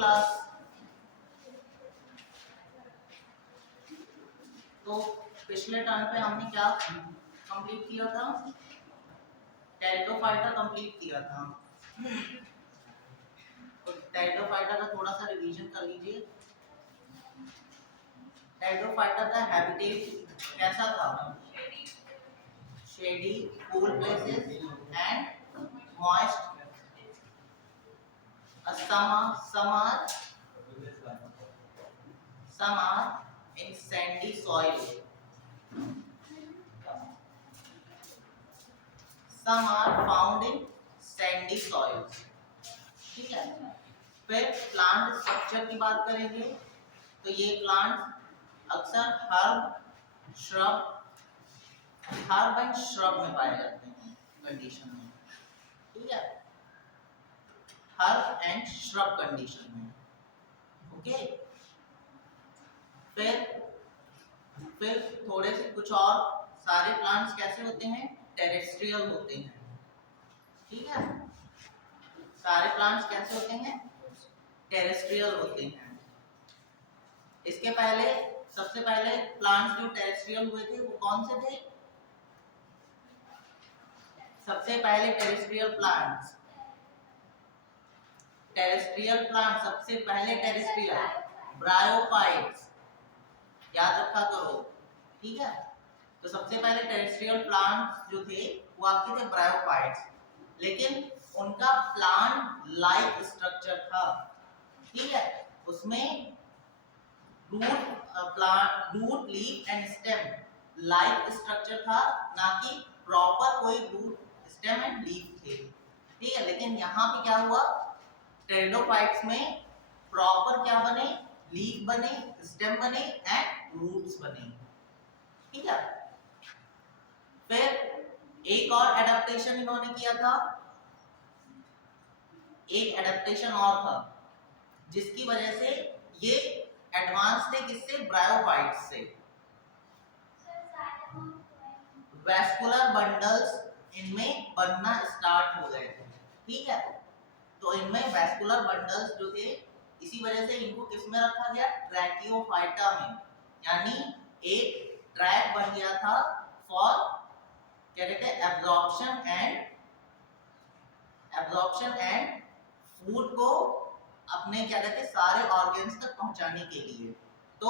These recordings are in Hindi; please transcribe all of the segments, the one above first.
क्लास। तो पिछले टर्म पे हमने क्या कंप्लीट किया था? टेरिडोफाइटा कंप्लीट किया था। तो टेरिडोफाइटा का थोड़ा सा रिवीजन कर लीजिए। टेरिडोफाइटा का हैबिटेट कैसा था? Shady, cool places and moist. Some are in sandy soil. Some are found in sandy soils. ठीक है। फिर प्लांट स्ट्रक्चर की बात करेंगे तो ये प्लांट अक्सर हर्ब एंड श्रब में पाए जाते हैं कंडीशन में। ठीक है, हर्ब एंड श्रब कंडीशन में। ओके, फिर थोड़े से कुछ और सारे प्लांट्स कैसे होते हैं? टेरेस्ट्रियल होते हैं। ठीक है, सारे प्लांट्स कैसे होते हैं? टेरेस्ट्रियल होते हैं। इसके पहले सबसे पहले प्लांट्स जो टेरेस्ट्रियल हुए थे वो कौन से थे? सबसे पहले टेरेस्ट्रियल प्लांट्स सबसे पहले टेरेस्ट्रियल ब्रायोफाइट्स, याद रखा करो। ठीक है, तो सबसे पहले टेरेस्ट्रियल प्लांट्स जो थे वो आपके थे ब्रायोफाइट्स, लेकिन उनका प्लांट लाइक स्ट्रक्चर था। ठीक है, उसमें root leaf and stem like structure था, ना कि प्रॉपर कोई रूट स्टेम एंड लीफ थे। ठीक है, लेकिन यहाँ पे क्या हुआ? टेरिडोफाइट्स में प्रॉपर क्या बने? लीफ बने, स्टेम बने एंड रूट्स बने। ठीक है, फिर एक और एडेप्टेशन इन्होंने किया था। एक एडेप्टेशन और था जिसकी वजह से ये एडवांस थे। किससे? ब्रायोफाइट्स से। वैस्कुलर बंडल्स इनमें बनना स्टार्ट हो गए थे। ठीक है, तो इनमें वैस्कुलर बंडल्स जो थे, इसी वजह से इनको किसमें रखा गया? ट्रैकियोफाइटा में। यानी एक ट्रैक बन गया था फॉर क्या कहते हैं? एब्जॉर्प्शन एंड फूड को अपने क्या कहते हैं? सारे ऑर्गन्स तक पहुंचाने के लिए। तो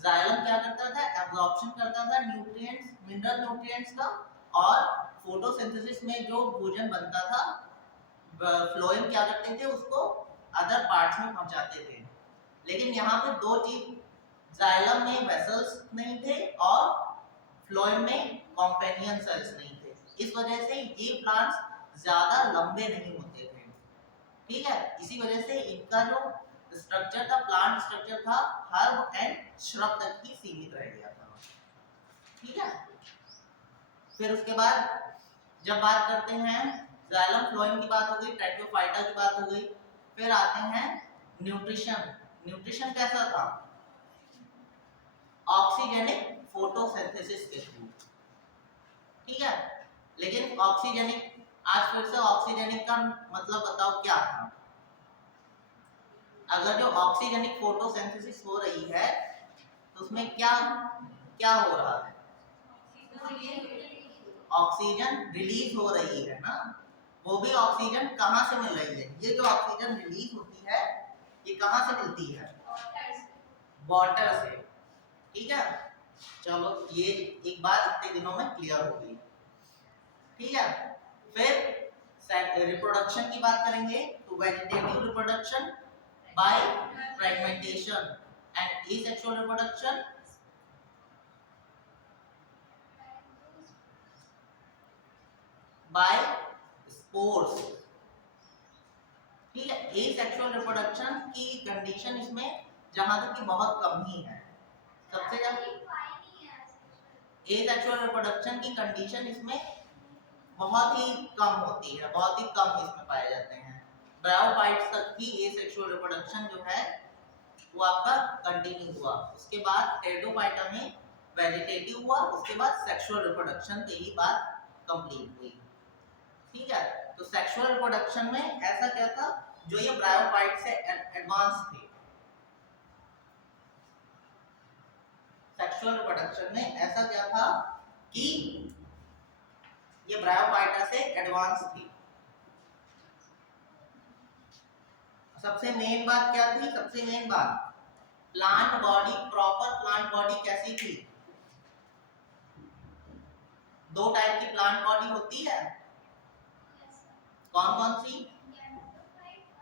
जाइलम क्या करता था? एब्जॉर्प्शन करता था न्यूट्रिएंट्स, मिनरल न्यूट्रिएंट्स का, और फोटोसिंथेसिस में जो भोजन बनता था फ्लोएम क्या करते थे? उसको अदर पार्ट्स में पहुंचाते थे। लेकिन यहाँ पे दो चीज, जाइलम में वेसल्स नहीं थे और फ्लोएम में कॉम्पेनियन सेल्स नहीं थे। इस वजह से ये प्लांट्स ज्यादा लंबे नहीं होते थे। ठीक है, इसी वजह से इनका जो स्ट्रक्चर था, प्लांट स्ट्रक्चर था, हर्ब एंड श्रब तक ही सीमित रह गया था। ठीक है, फिर उसके बाद जब बात करते हैं जाइलम फ्लोएम की बात हो गई, ट्रैकियोफाइटा की बात हो गई, फिर आते हैं न्यूट्रिशन। न्यूट्रिशन कैसा था? ऑक्सीजेनिक फोटोसिंथेसिस के थ्रू। ठीक है, लेकिन ऑक्सीजेनिक, आज फिर से ऑक्सीजेनिक का मतलब बताओ क्या था? अगर जो ऑक्सीजेनिक फोटोसिंथेसिस हो रही है तो उसमें क्या क्या हो रहा है? ऑक्सीजन रिलीज हो रही है ना। वो भी ऑक्सीजन कहाँ से मिल रही है? ये जो ऑक्सीजन रिलीज होती है ये कहाँ से मिलती है? वाटर से। ठीक है, चलो ये एक बार इतने दिनों में क्लियर हो गई। ठीक है, फिर रिप्रोडक्शन की बात करेंगे तो vegetative reproduction by fragmentation and asexual reproduction by spores. ठीक है, एसेक्सुअल रिप्रोडक्शन की कंडीशन इसमें जहां तक कि बहुत कम ही है। सबसे ज्यादा एसेक्सुअल रिप्रोडक्शन की कंडीशन इसमें बहुत ही कम होती है, बहुत ही कम इसमें पाए जाते हैं। ब्रायोफाइट्स तक की एसेक्सुअल रिप्रोडक्शन जो है वो आपका कंटिन्यू हुआ। उसके बाद टेरिडोफाइटा में वेजिटेटिव हुआ, उसके बाद सेक्सुअल रिप्रोडक्शन की ही बात कंप्लीट हुई। ठीक है, तो सेक्सुअल रिप्रोडक्शन में ऐसा क्या था? जो ये ब्रायोफाइट से एडवांस थे। सेक्सुअल रिप्रोडक्शन में ऐसा क्या था कि ये ब्रायोफाइटा से एडवांस थी। सबसे मेन बात क्या थी? सबसे मेन बात plant body, proper plant body कैसी थी? दो टाइप की प्लांट बॉडी होती है, कौन कौन सी?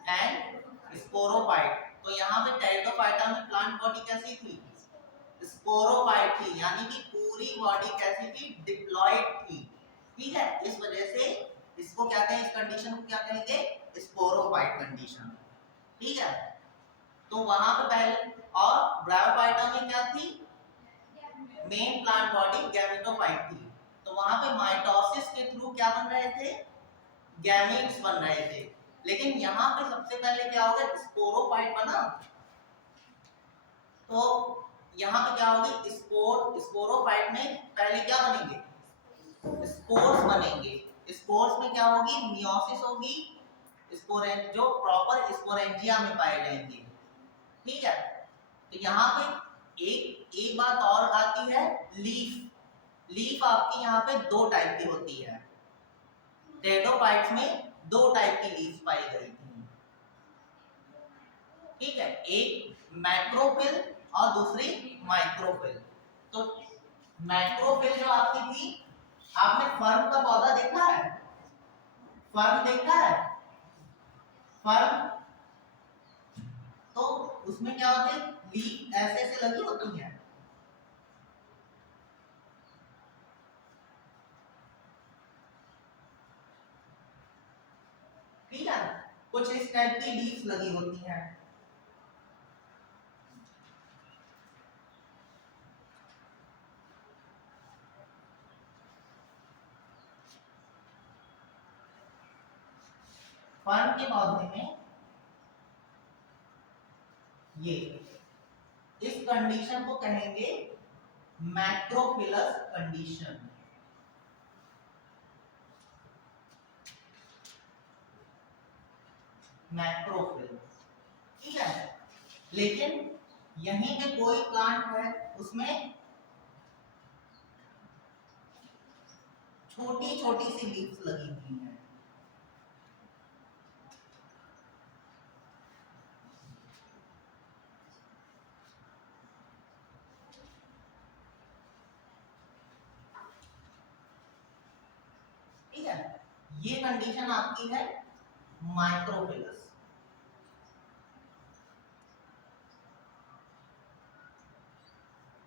And sporophyte. तो यहाँ पे टेरिडोफाइटा में प्लांट बॉडी कैसी थी? स्पोरोफाइट थी, यानी कि पूरी बॉडी कैसी थी? डिप्लॉयड थी। ठीक है, इस वजह से इसको क्या कहें, इस कंडीशन को क्या कहेंगे? Sporophyte condition. ठीक है, तो वहां पे पहले, और ब्रायोफाइटा में क्या थी? मेन प्लांट बॉडी गैमेटोफाइट थी। तो वहां पे माइटोसिस के थ्रू क्या बन रहे थे? गैमेट्स बन रहे थे। लेकिन यहाँ पे सबसे पहले क्या होगा? स्पोरोफाइट बना। तो यहाँ पे क्या होगी? स्पोरोफाइट में पहले क्या बनेंगे? स्पोर्स बनेंगे। स्पोर्स में क्या होगी? मियोसिस होगी, स्पोरें जो प्रॉपर स्पोरेंजिया में पाए जाएंगे। ठीक है, तो यहाँ पे एक बात और आती है, लीफ। लीफ आपकी यहाँ पे दो टाइप की होती है। टेरिडोफाइट्स में दो टाइप की लीफ पाई गई थी। ठीक है, एक मैक्रोफिल और दूसरी माइक्रोफिल। तो मैक्रोफिल जो आपकी थी, आपने फर्न का पौधा देखा है? फर्न देखा है? फर्न, तो उसमें क्या होते हैं? लीफ ऐसे ऐसे लगी होती है। ठीक है, कुछ इस टाइप की लीफ लगी होती हैं। फर्न के पौधे में ये, इस कंडीशन को कहेंगे मैक्रोफिलस कंडीशन। मैक्रोफिल। ठीक है, लेकिन यहीं पे कोई प्लांट है, उसमें छोटी छोटी सी लीव्स लगी हुई हैं। ठीक है, ये कंडीशन आपकी है माइक्रोफिलस।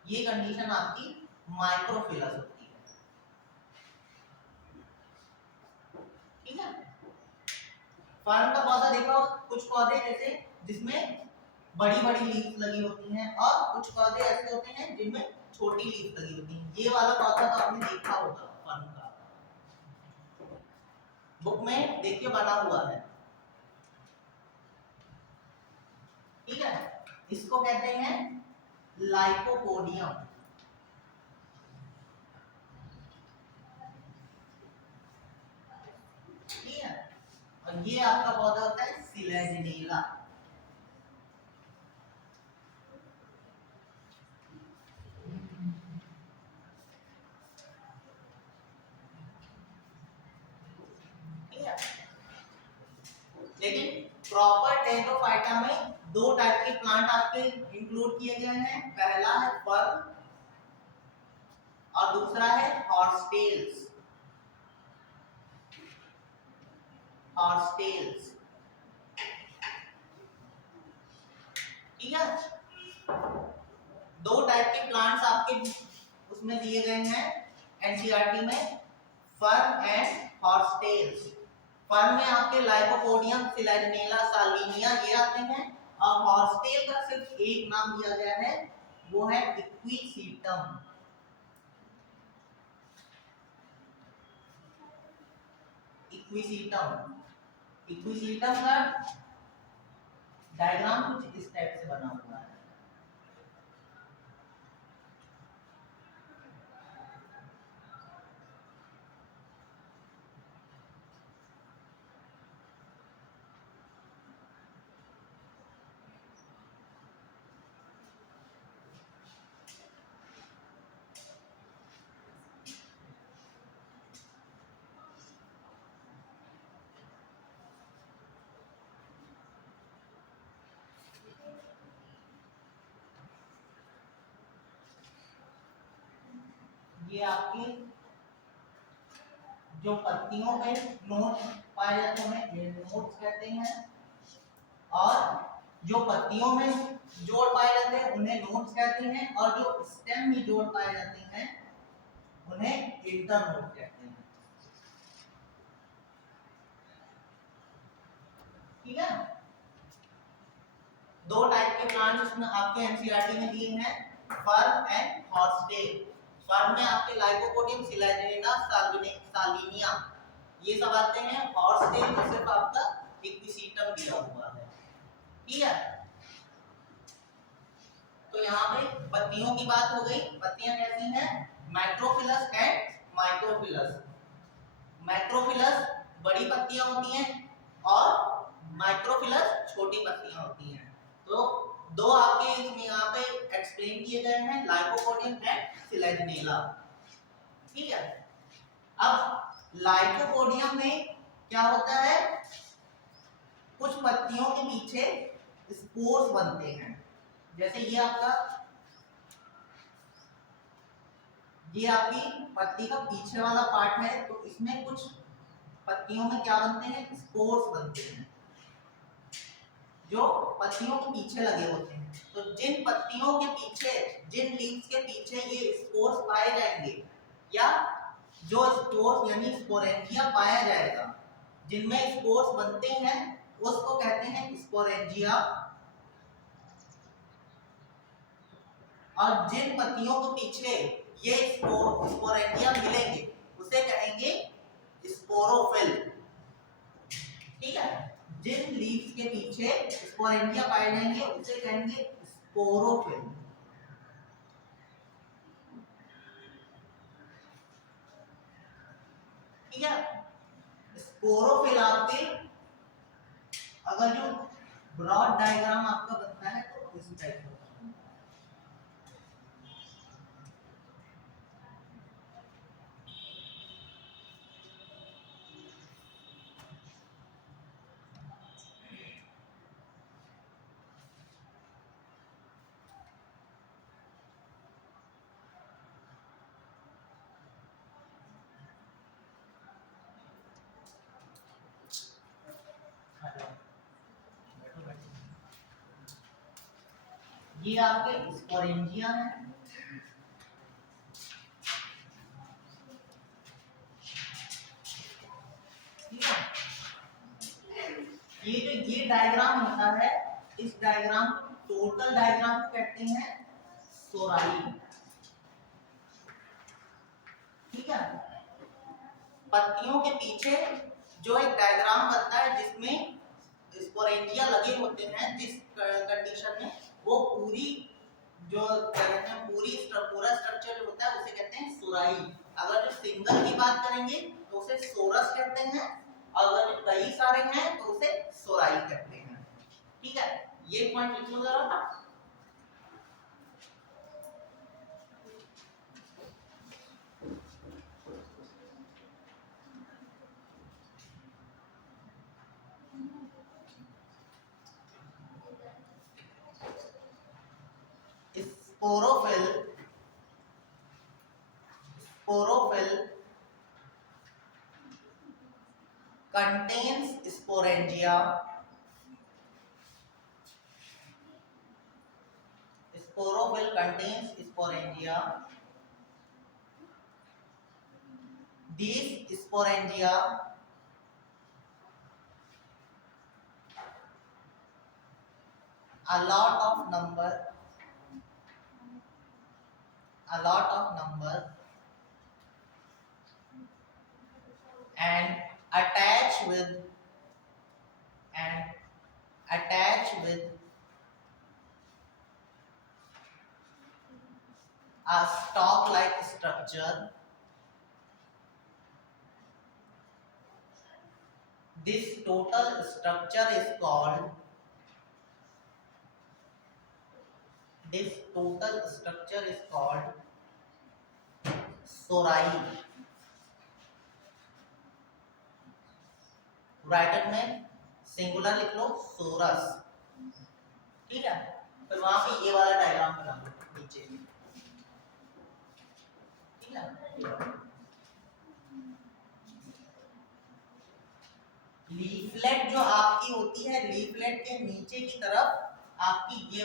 ये कंडीशन आपकी माइक्रोफिलस होती है। ठीक है, फर्न का पौधा देखा हो, कुछ पौधे जैसे जिसमें बड़ी बड़ी लीफ लगी होती हैं, और कुछ पौधे ऐसे होते हैं जिनमें छोटी लीफ लगी होती हैं। ये वाला पौधा तो आपने देखा होगा फर्न का, बुक में देखिए बना हुआ है। ठीक है, इसको कहते हैं लाइकोपोडियम। ठीक है, और ये आपका पौधा होता है सिलेजिनेला। ठीक है, लेकिन प्रॉपर टेरिडोफाइटा में दो टाइप के प्लांट आपके इंक्लूड किए गए हैं। पहला है फर्न और दूसरा है हॉर्सटेल्स। हॉर्सटेल्स। ठीक है, दो टाइप के प्लांट्स आपके उसमें दिए गए हैं एनसीईआरटी में, फर्न एंड हॉर्सटेल्स। फर्न में आपके लाइकोपोडियम, सिलेजिनेला, साल्विनिया ये आते हैं, और हॉर्सटेल का सिर्फ एक नाम दिया गया है, वो है इक्विसीटम। इक्विसीटम। इक्विसीटम का डायग्राम कुछ इस टाइप से बना हुआ है। ये आपकी जो पत्तियों पे नोट पाए जाते हैं नोट्स कहते हैं, और जो पत्तियों में जोड़ पाए जाते हैं उन्हें नोट्स कहते हैं, और जो स्टेम में जोड़ पाए जाते हैं उन्हें इंटरनोड कहते हैं। ठीक है, दो टाइप के प्लांट्स इसमें आपके एनसीईआरटी में दिए हैं, फर्न एंड हॉर्सटेल। फर्न में आपके लाइकोपोडियम, सिलाजिना, साल्विनिया ये सब आते हैं। हॉर्सटेल में सिर्फ आपका इक्विसीटम दिया हुआ है। ठीक है, तो यहाँ पे पत्तियों की बात हो गई। पत्तियां कैसी हैं? मैक्रोफिलस एंड माइक्रोफिलस। मैक्रोफिलस बड़ी पत्तियां होती हैं और माइक्रोफिलस छोटी पत्तियां होती हैं। तो दो आपके इसमें यहाँ पे एक्सप्लेन किए गए हैं, लाइकोपोडियम एंड सिलेजिनेला। ठीक है, अब लाइकोपोडियम में क्या होता है, कुछ पत्तियों के पीछे स्पोर्स बनते हैं। जैसे ये आपकी पत्ती का पीछे वाला पार्ट है, तो इसमें कुछ पत्तियों में क्या बनते हैं, स्पोर्स बनते हैं जो पत्तियों के पीछे लगे होते हैं। तो जिन पत्तियों के पीछे, जिन लीव्स के पीछे ये स्पोर्स पाए जाएंगे, या जो स्पोर्स यानी स्पोरेंजिया पाया जाएगा, जिनमें स्पोर्स बनते हैं उसको कहते हैं स्पोरेंजिया। और जिन पत्तियों के पीछे ये स्पोरेंजिया मिलेंगे उसे कहेंगे स्पोरोफिल। ठीक है, जिन लीव्स के पीछे स्पोरेंजिया पाए जाएंगे उसे कहेंगे स्पोरोफिल। ठीक है, स्पोरोफिल आपके अगर जो ब्रॉड डायग्राम आपका बनता है तो इस टाइप का। ये आपके स्पोरेंजिया है। ठीक है, ये डायग्राम होता है, इस डायग्राम को टोटल डायग्राम को कहते हैं सोराई। ठीक है, पत्तियों के पीछे जो एक डायग्राम बनता है जिसमें स्पोरेंजिया लगे होते हैं, जिस कंडीशन में वो पूरी जो कहते हैं पूरा स्ट्रक्चर जो होता है उसे कहते हैं सोराई। अगर जो सिंगल की बात करेंगे तो उसे सोरस कहते हैं, और अगर जो कई सारे हैं तो उसे सोराई कहते हैं। ठीक है, ये पॉइंट लिख लो जरा। Sporophyll contains sporangia. Sporophyll contains sporangia. These sporangia a lot of number and attach with a stalk-like structure. This total structure is called सोराई। Bracket में सिंगुलर लिख लो सोरस। ठीक है, फिर वहां पे ये वाला डायग्राम बना लो नीचे। ठीक है। लीफलेट जो आपकी होती है, लीफलेट के नीचे की तरफ आपकी ये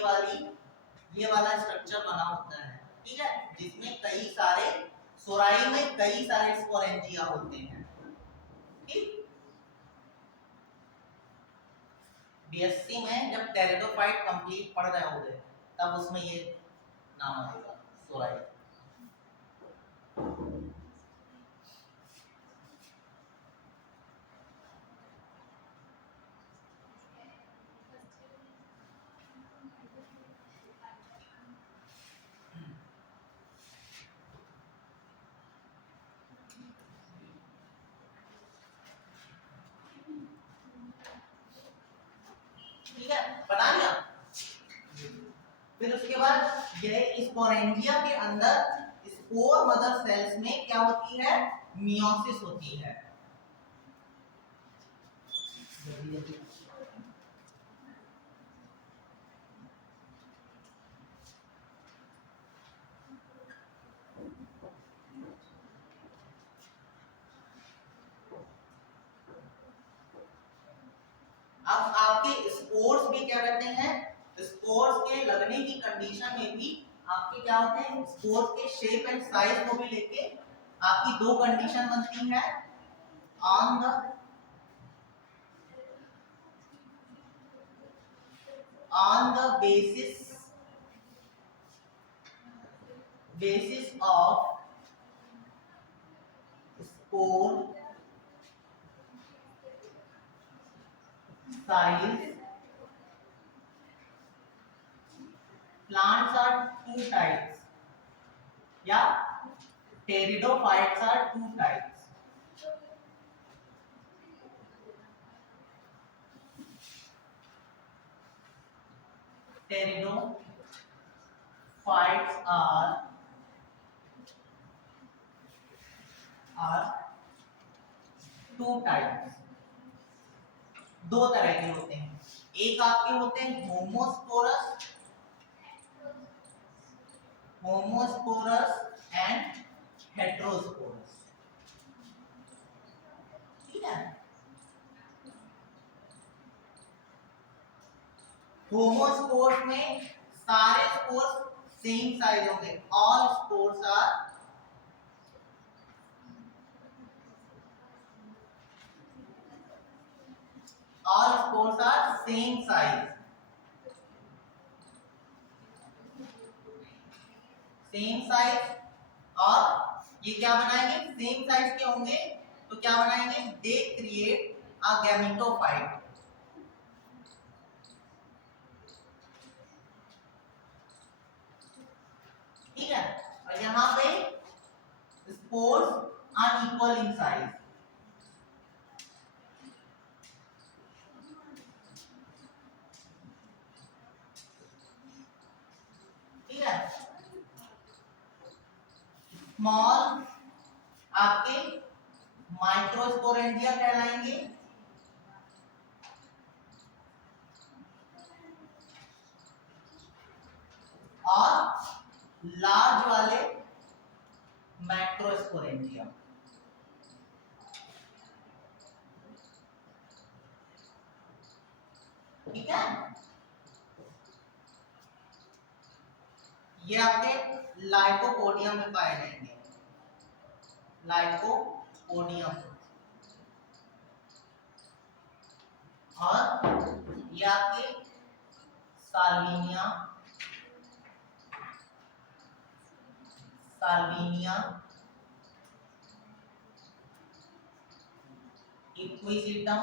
वाला स्ट्रक्चर बना होता है, ठीक है, जिसमें कई सारे सोराई में कई सारे स्पोरेंजिया होते हैं, ठीक। बीएससी में जब टेरिडोफाइट कंप्लीट पढ़ रहे होंगे तब उसमें ये नाम आएगा सोराई। ठीक है, बना लिया। फिर उसके बाद ये स्पोरेंजिया के अंदर स्पोर मदर सेल्स में क्या होती है, मियोसिस होती है। अब आपके स्पोर्स भी क्या करते हैं, स्पोर्स के लगने की कंडीशन में भी आपके क्या होते हैं, स्पोर्स के शेप एंड साइज को भी लेके आपकी दो कंडीशन बनती है। On the basis of spore size, plants are two types, yeah, pteridophytes are two types. Pteridophytes are two types, दो तरह के होते हैं। एक आपके होते हैं होमोस्पोरस एंड हेटेरोस्पोरस, ठीक है। होमोस्पोर्स में सारे स्पोर्स सेम साइज होंगे, all spores are same size, और ये क्या बनाएंगे, सेम साइज के होंगे तो क्या बनाएंगे, दे क्रिएट अ गैमेटोफाइट, ठीक है। और यहाँ पे स्पोर्स अनइक्वल इन साइज, ठीक है। स्मॉल आपके माइक्रोस्पोरेंजिया कहलाएंगे, और लार्ज वाले मैक्रोस्पोरेंजिया, ठीक है। ये आपके लाइकोपोडियम में पाए जाएंगे, लाइकोपोडियम, और ये आपके साल्विनिया इक्विसिटम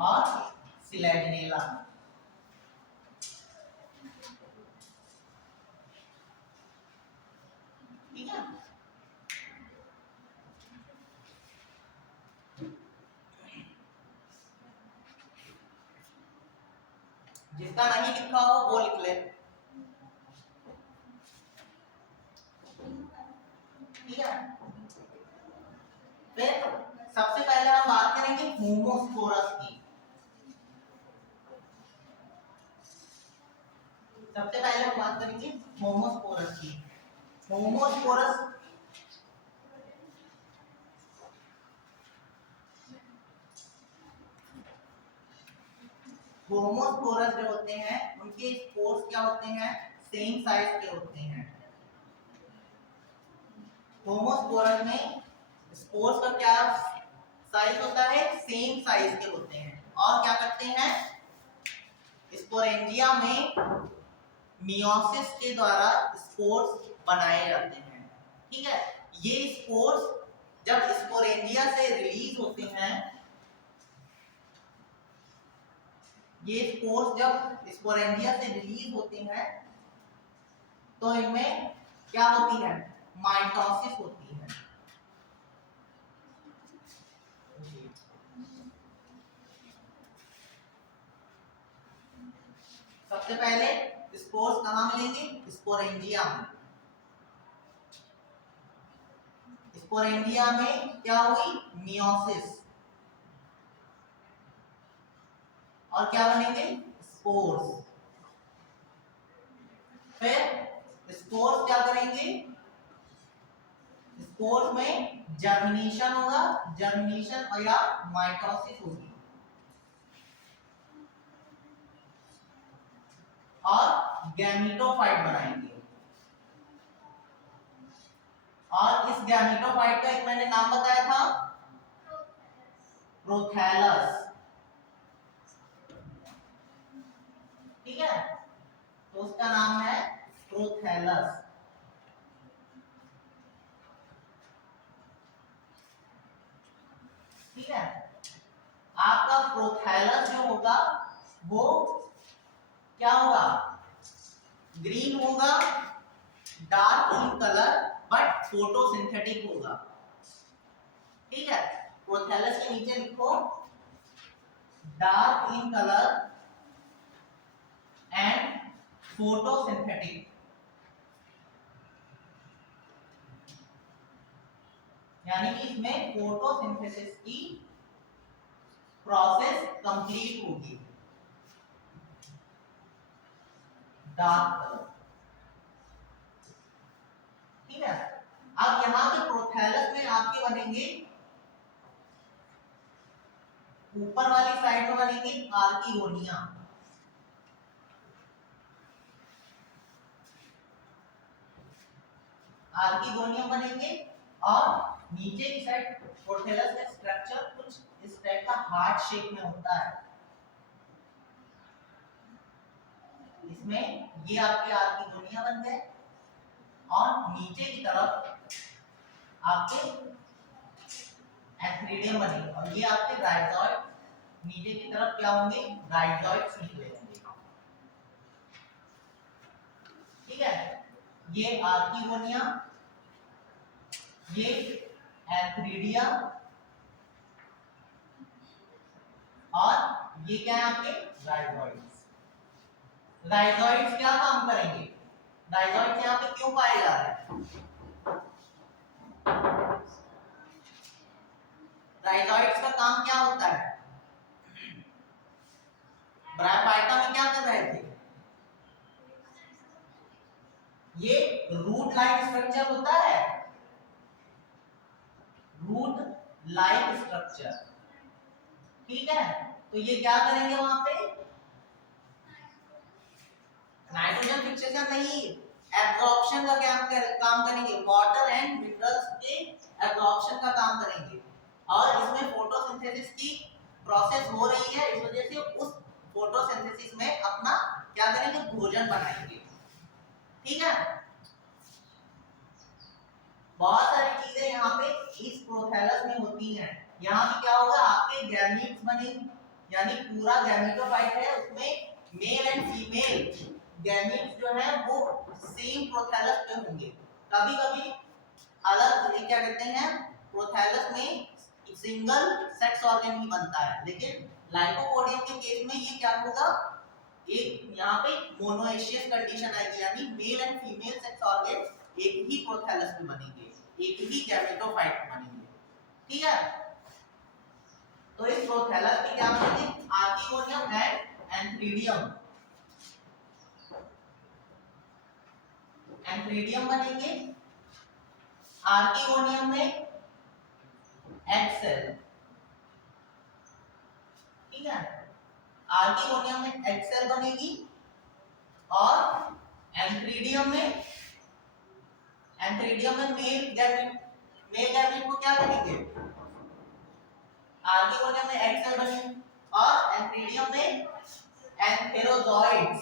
और सिलेजनेला, ठीक है। जिसका नहीं लिखा हो वो लिख ले, ठीक है। फिर सबसे पहले हम बात करेंगे होमोस्पोरस की। सबसे पहले हम बात करेंगे होमोस्पोरस की। होमोस्पोरस होमोस्पोरस जो होते हैं उनके स्पोर्स क्या होते हैं, सेम साइज के होते हैं। होमोस्पोरस में स्पोर्स का क्या साइज होता है, सेम साइज के होते हैं। और क्या करते हैं, स्पोरेंजिया में मियोसिस के द्वारा स्पोर्स बनाए जाते हैं। ठीक है, ये स्पोर्स जब स्पोरेंजिया से रिलीज होते हैं, ये स्पोर्स जब स्पोरेंजिया से रिलीज होते हैं तो इनमें क्या होती है, माइटोसिस होती है। सबसे पहले स्पोर्स कहाँ मिलेंगे, स्पोरेंजिया में। स्पोरेंजिया में क्या हुई, मियोसिस, और क्या बनेंगे, स्पोर्स। फिर स्पोर्स क्या करेंगे, स्पोर्स में जर्मिनेशन होगा, जर्मिनेशन या माइटोसिस होगी, और गैमेटोफाइट बनाएंगे। और इस गैमेटोफाइट का एक मैंने नाम बताया था, प्रोथैलस। ठीक है, तो उसका नाम है प्रोथैलस। ठीक है, आपका प्रोथैलस जो होगा वो क्या होगा, ग्रीन होगा, dark in colour, but photosynthetic होगा। ठीक है, प्रोथैलस के नीचे लिखो dark in colour and photosynthetic, यानी कि इसमें फोटोसिंथेसिस की प्रोसेस कंप्लीट होगी। डार्क कलर, ठीक है। अब यहां पे प्रोथैलस में आपके बनेंगे, ऊपर वाली साइड में बनेंगे आर्किगोनिया, आर्किगोनियम बनेंगे, और नीचे की साइड प्रोथैलस का स्ट्रक्चर कुछ इस टाइप का हार्ट शेप में होता है। इसमें ये आपके आर्किगोनिया बन गए, और नीचे की तरफ आपके एथ्रीडियम बनेंगे, और ये आपके राइजोइड, नीचे की तरफ क्या होंगे, राइजोइड्स निकले होंगे। ठीक है, ये आर्किगोनिया, ये एथ्रीडिया, और ये क्या है आपके राइजोइड्स। राइजोइड्स क्या काम करेंगे, राइजोइड्स यहाँ पे क्यों पाए जा रहे हैं, राइजोइड्स का काम क्या होता है, ब्रायोफाइटा में क्या कर रहे थे, ये रूट लाइक स्ट्रक्चर होता है, रूट लाइक स्ट्रक्चर। ठीक है, तो ये क्या करेंगे वहां पे, नाइट्रोजन फिक्सेशन नहीं, एब्जॉर्प्शन का काम करेंगे, वाटर एंड मिनरल्स के एब्जॉर्प्शन का काम करेंगे। और इसमें फोटोसिंथेसिस की प्रोसेस हो रही है, इस वजह से उस फोटोसिंथेसिस में अपना क्या करेंगे, भोजन बनाएंगे। ठीक है, बहुत सारी चीजें यहाँ पे इस प्रोथैलस में होती हैं। यहाँ पे क्या होगा, आपके गैमीट्स बने, यानी पूरा गैमेटोफाइट है, उसमें मेल एंड फीमेल गैमीट्स जो है वो सेम प्रोथैलस पे होंगे। कभी कभी अलग क्या कहते हैं, प्रोथैलस में सिंगल सेक्स ऑर्गन ही बनता है, लेकिन लाइकोपोडियम के केस में ये क्या होगा, एक यहाँ पे मोनोएशियस कंडीशन आएगी, यानी male and female sex organ एक ही प्रोथैलस में बनेंगे, एक ही गैमेटोफाइट में बनेंगे। ठीक है, तो इस प्रोथैलस में क्या बनेंगे, आर्किगोनियम एंड एंथ्रीडियम। एंथ्रीडियम बनेंगे, आर्किगोनियम में एग सेल, ठीक है, आर्किगोनियम में एग सेल बनेगी, और एंथ्रीडियम में मेल गैमीट को क्या करेंगे, आर्किगोनियम में एग सेल बनेगी, और एंथ्रीडियम में एंथेरोजॉइड्स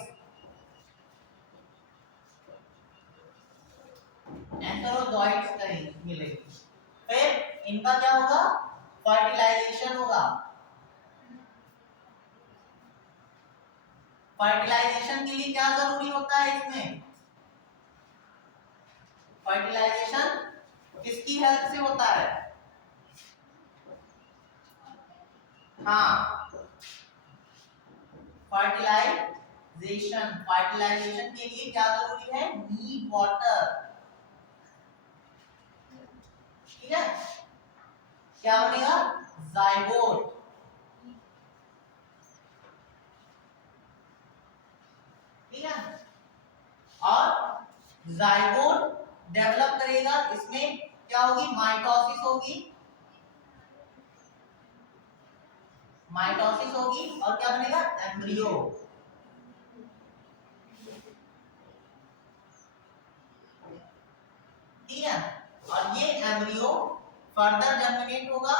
मिलेगी। फिर इनका क्या होगा, फर्टिलाइजेशन होगा। फर्टिलाइजेशन के लिए क्या जरूरी होता है इसमें, फर्टिलाइजेशन किसकी हेल्प से होता है, हाँ, फर्टिलाइजेशन के लिए क्या जरूरी है, नीड वाटर, ठीक है, क्या बनेगा, जाइगोट, ठीक है, और जाइगोट डेवलप करेगा, इसमें क्या होगी, माइटोसिस होगी, और क्या बनेगा, एम्ब्रियो, ठीक है, और ये एम्ब्रियो फर्दर जर्मिनेट होगा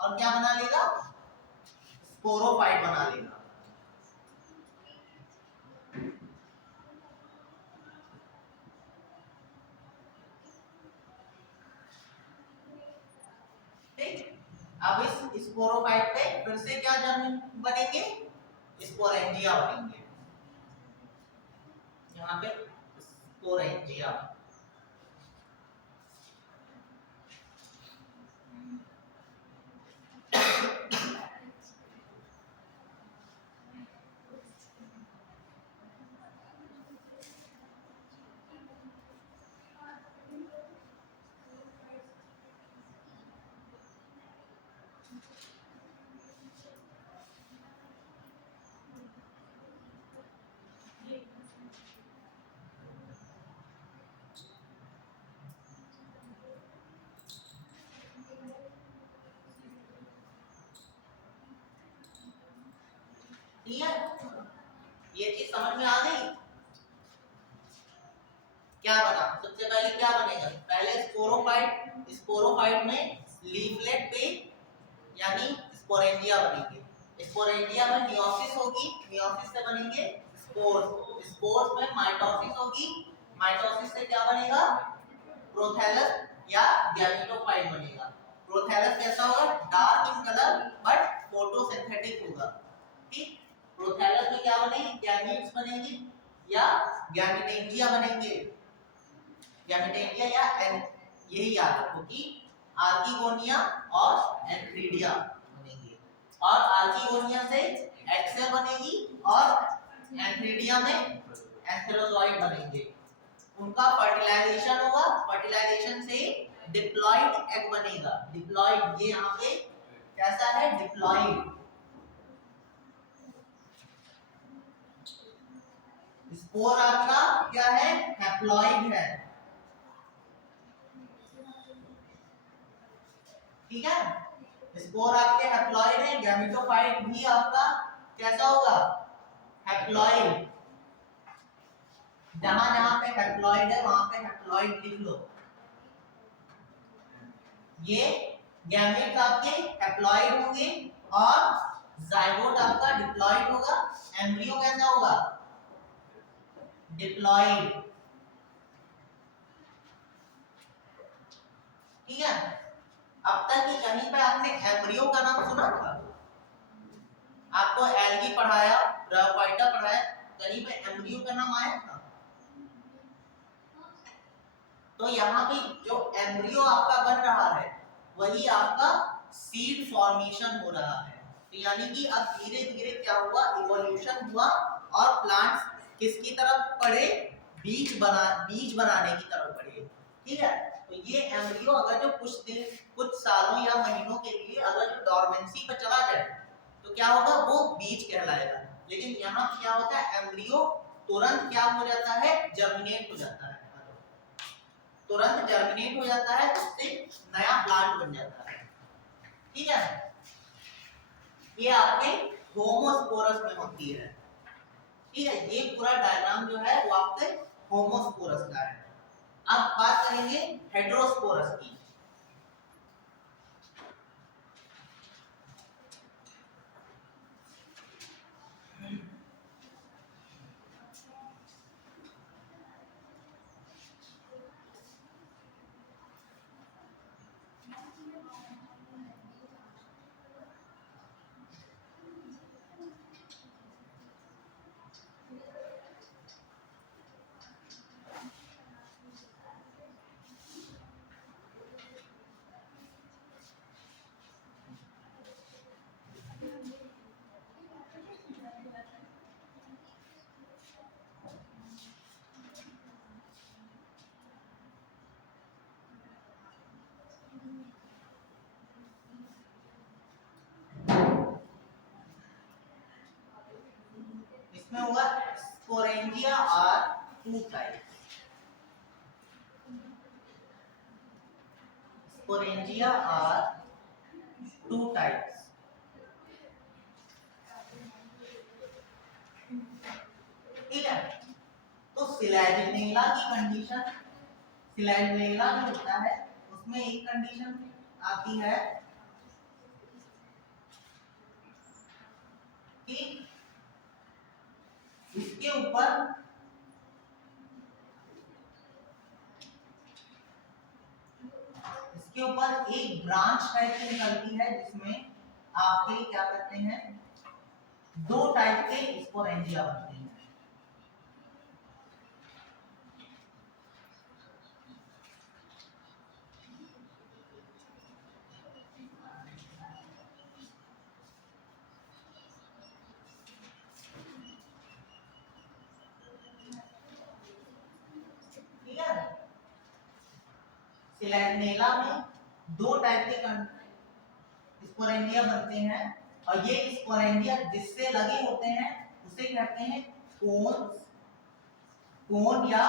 और क्या बना लेगा, स्पोरोफाइट बना लेगा। ठीक, अब इस स्पोरोफाइट पे फिर से क्या जर्म बनेंगे, स्पोरेंजिया बनेंगे, यहाँ पे स्पोरेंजिया, ठीक है, ये चीज समझ में आ गई, क्या बना, सबसे पहले क्या बनेगा, पहले स्पोरोफाइट में लीफलेट पे यानी स्पोरेंजिया बनेंगे, स्पोरेंजिया में मियोसिस होगी, मियोसिस से बनेंगे स्पोर्स, स्पोर्स में माइटोसिस होगी, माइटोसिस से क्या बनेगा, प्रोथैलस या गैमेटोफाइट बनेगा। प्रोथैलस कैसा होगा, dark in colour but photosynthetic होगा, ठीक, प्रोथैलस में क्या बनेगी, गैमीट्स बनेंगे या गैमेटेंजिया बनेंगे, गैमेटेंजिया या यही याद रखो कि आर्किगोनिया और एंथ्रीडिया बनेंगे, और आर्किगोनिया से एक्सेल बनेगी और एंथ्रीडिया में एंथेरोजॉइड बनेंगे, उनका फर्टिलाइजेशन होगा, फर्टिलाइजेशन से डिप्लॉइड एग बनेगा, डिप्लॉइड, ये यहाँ पे कैसा है, डिप्लॉइड, स्पोर आपका क्या है, हैप्लॉइड है, ठीक है, स्पोर आपके हैप्लॉइड है, गैमेटोफाइट भी आपका कैसा होगा, हैप्लॉइड, जहां जहां पे हैप्लॉइड है वहां पे हैप्लॉइड लिख लो, ये गैमेट्स आपके हैप्लॉइड होंगे और जाइगोट आपका डिप्लॉइड होगा, एम्ब्रियो कैसा होगा, डिप्लॉइड, ठीक है, अब तक कि कहीं पे आपने एम्ब्रियो का नाम सुना था, आपको एल्गी पढ़ाया, ब्रायोफाइटा पढ़ाया, कहीं पे एम्ब्रियो का नाम आया था, तो यहाँ पे जो एम्ब्रियो आपका बन रहा है वही आपका सीड फॉर्मेशन हो रहा है, तो यानी कि अब धीरे धीरे क्या हुआ, इवोल्यूशन हुआ और प्लांट्स किसकी तरफ बढ़े, बीज बनाने की तरफ बढ़े, ठीक है, तो ये एम्ब्रियो अगर जो कुछ सालों या महीनों के लिए अगर जो डॉर्मेंसी पर चला जाए तो क्या होगा, वो बीज कहलाएगा, लेकिन यहाँ क्या होता है, एम्ब्रियो तुरंत क्या हो जाता है, जर्मिनेट हो जाता है, तुरंत जर्मिनेट हो जाता है, उससे नया प्लांट बन जाता है। ठीक है, ये आपके होमोस्पोरस में होती है। ठीक है, ये पूरा डायग्राम जो है वो आपके होमोस्पोरस का है। अब बात करेंगे हेटेरोस्पोरस की। इसमें होगा sporangia are two types. Sporangia are two types. ठीक है, तो सिलेजिनेला की कंडीशन, सिलेजिनेला जो होता है उसमें एक कंडीशन आती है कि इसके ऊपर एक ब्रांच टाइप की निकलती है, जिसमें आपके क्या करते हैं, दो टाइप के स्पोरेंजिया बनते हैं। ठीक है, सिलेजिनेला में दो टाइप के स्पोरेंजिया बनते हैं, और ये स्पोरेंजिया जिससे लगे होते हैं उसे कहते हैं कोन्स, कोन या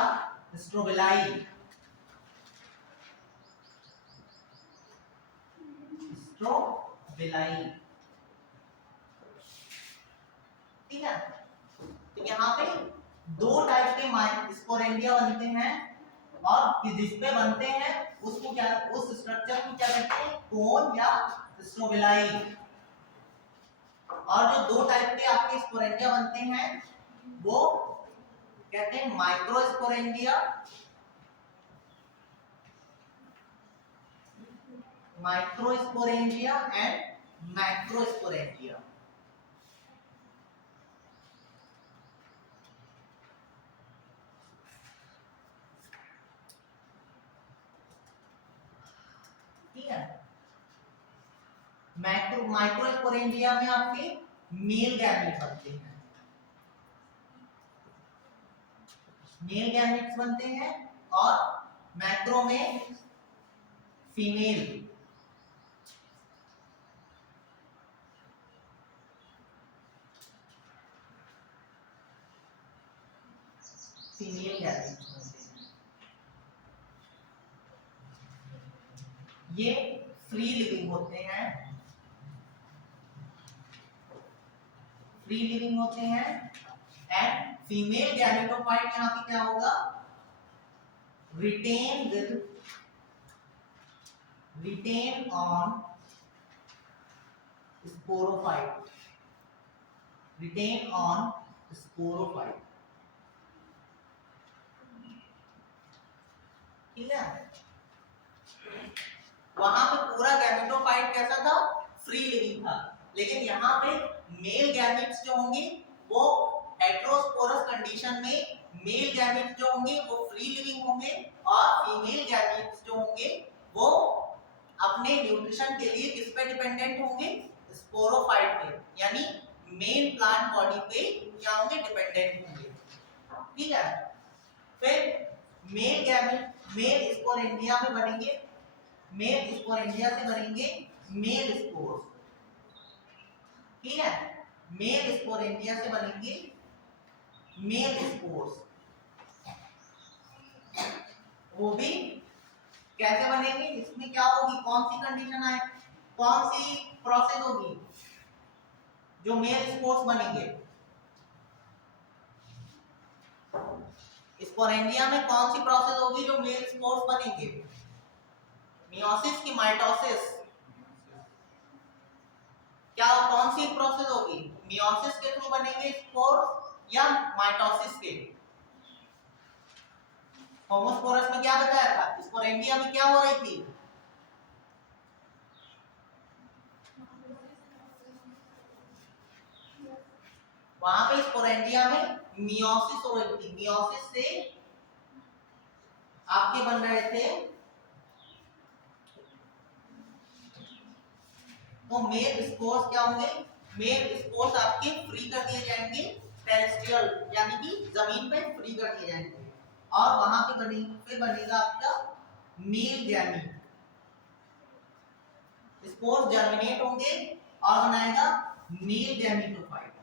स्ट्रोबिलाई। स्ट्रोबिलाई। ठीक है, तो यहाँ पे दो टाइप के स्पोरेंजिया बनते हैं, और जिस पे बनते हैं उसको क्या, उस स्ट्रक्चर को क्या कहते हैं, कोन या स्ट्रोबिलाई। और जो दो टाइप के आपके स्पोरेंजिया बनते हैं वो कहते हैं माइक्रोस्पोरेंजिया, माइक्रोस्पोरेंजिया एंड मैक्रोस्पोरेंजिया। ठीक है, माइक्रोस्पोरेंजिया में आपके मेल गैमेट्स बनते हैं, मेल गैमेट्स बनते हैं, और मैक्रो में फीमेल। फीमेल गैमेट्स बनते हैं। ये फ्री लिविंग होते हैं, फ्री लिविंग होते हैं। एंड फीमेल गैमेटोफाइट यहाँ पे क्या होगा, retain on sporophyte, retain on sporophyte। ठीक है, वहां पे पूरा गैमेटोफाइट कैसा था, फ्री लिविंग था, लेकिन यहाँ पे मेल गैमेट्स जो होंगे वो हेटेरोस्पोरस कंडीशन में मेल गैमेट्स जो होंगे वो फ्री लिविंग होंगे, और फीमेल गैमेट्स जो होंगे वो अपने न्यूट्रिशन के लिए किस पे डिपेंडेंट होंगे, स्पोरोफाइट पे, यानी मेन प्लांट बॉडी पे क्या होंगे, डिपेंडेंट होंगे। ठीक है, फिर मेल गैमेट मेल स्पोरेंजिया में बनेंगे, मेल स्पोरेंजिया से बनेंगे मेल स्पोर्स। ठीक है, मेल स्पोरेंजिया से बनेंगे मेल स्पोर्स, वो भी कैसे बनेंगे, इसमें क्या होगी, कौन सी कंडीशन आए, कौन सी प्रोसेस होगी जो मेल स्पोर्स बनेंगे। स्पोरेंजिया में कौन सी प्रोसेस होगी जो मेल स्पोर्स बनेंगे, मियोसिस की माइटोसिस, क्या कौन सी प्रोसेस होगी, मियोसिस के थ्रू बनेंगे स्पोर्स या माइटोसिस के। होमोस्पोरस में क्या बताया था, स्पोरेंजिया में क्या हो रही थी, वहां पे स्पोरेंजिया में मियोसिस हो रही थी, मियोसिस से आपके बन रहे थे तो मेल स्पोर्स क्या होंगे, मेल स्पोर्स आपके फ्री कर दिए जाएंगे टेरेस्ट्रियल यानी कि जमीन पे फ्री कर दिए जाएंगे और वहां पे बनेगा आपका मेल गैमीट, स्पोर्स जर्मिनेट होंगे और बनाएगा मेल गैमीटोफाइट।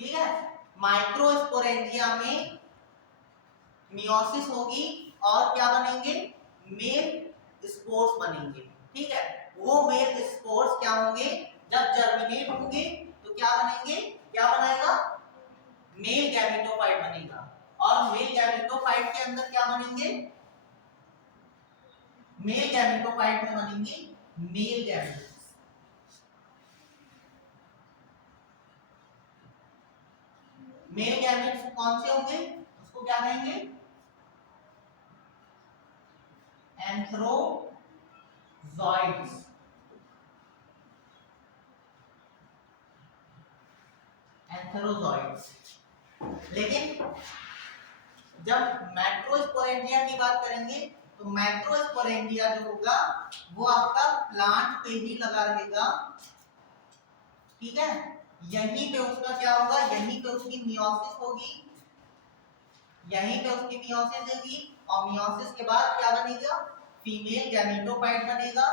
ठीक है, माइक्रोस्पोरेंजिया में मियोसिस होगी और क्या बनेंगे, मेल स्पोर्स बनेंगे। ठीक है, वो मेल स्पोर्स क्या होंगे, जब जर्मिनेट होंगे तो क्या बनेंगे, क्या बनाएगा, मेल गैमेटोफाइट बनेगा और मेल गैमेटोफाइट के अंदर क्या बनेंगे, मेल गैमेटोफाइट में बनेंगे मेल गैमेट्स। मेल गैमेट्स कौन से होंगे, उसको क्या कहेंगे, एंथ्रोजॉइड्स। एंथ्रोजॉइड्स। लेकिन जब मैक्रोस्पोरेंजिया की बात करेंगे तो मैक्रोस्पोरेंजिया जो होगा वो आपका प्लांट पे ही लगा रहेगा। ठीक है, यहीं पे उसका क्या होगा, यहीं पे उसकी मियोसिस होगी, यहीं पे उसकी मियोसिस होगी और मियोसिस के बाद क्या बनेगा, फीमेल गैमेटोफाइट बनेगा।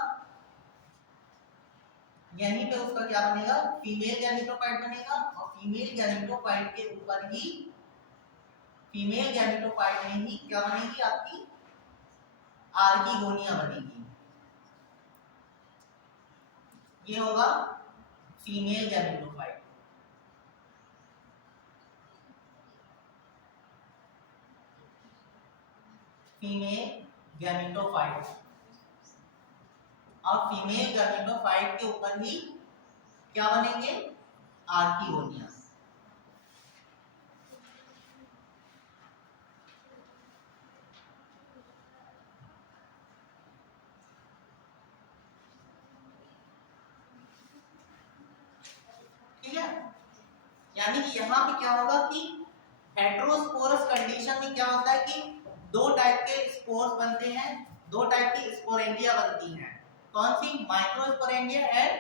यहीं पे उसका क्या बनेगा, फीमेल गैमेटोफाइट बनेगा और फीमेल गैमेटोफाइट के ऊपर ही, फीमेल गैमेटोफाइट में ही क्या बनेगी, आपकी आर्किगोनिया बनेगी। ये होगा फीमेल गैमेटोफाइट। फीमेल गैमेटोफाइट और फीमेल गैमेटोफाइट के ऊपर ही क्या बनेंगे, आर्किगोनिया। ठीक है, यानी कि यहाँ पे क्या होगा कि हेटेरोस्पोरस कंडीशन में क्या होता है कि दो टाइप के स्पोर्स बनते हैं, दो टाइप की स्पोरेंजिया बनती हैं। कौन सी, माइक्रोस्पोरेंजिया एंड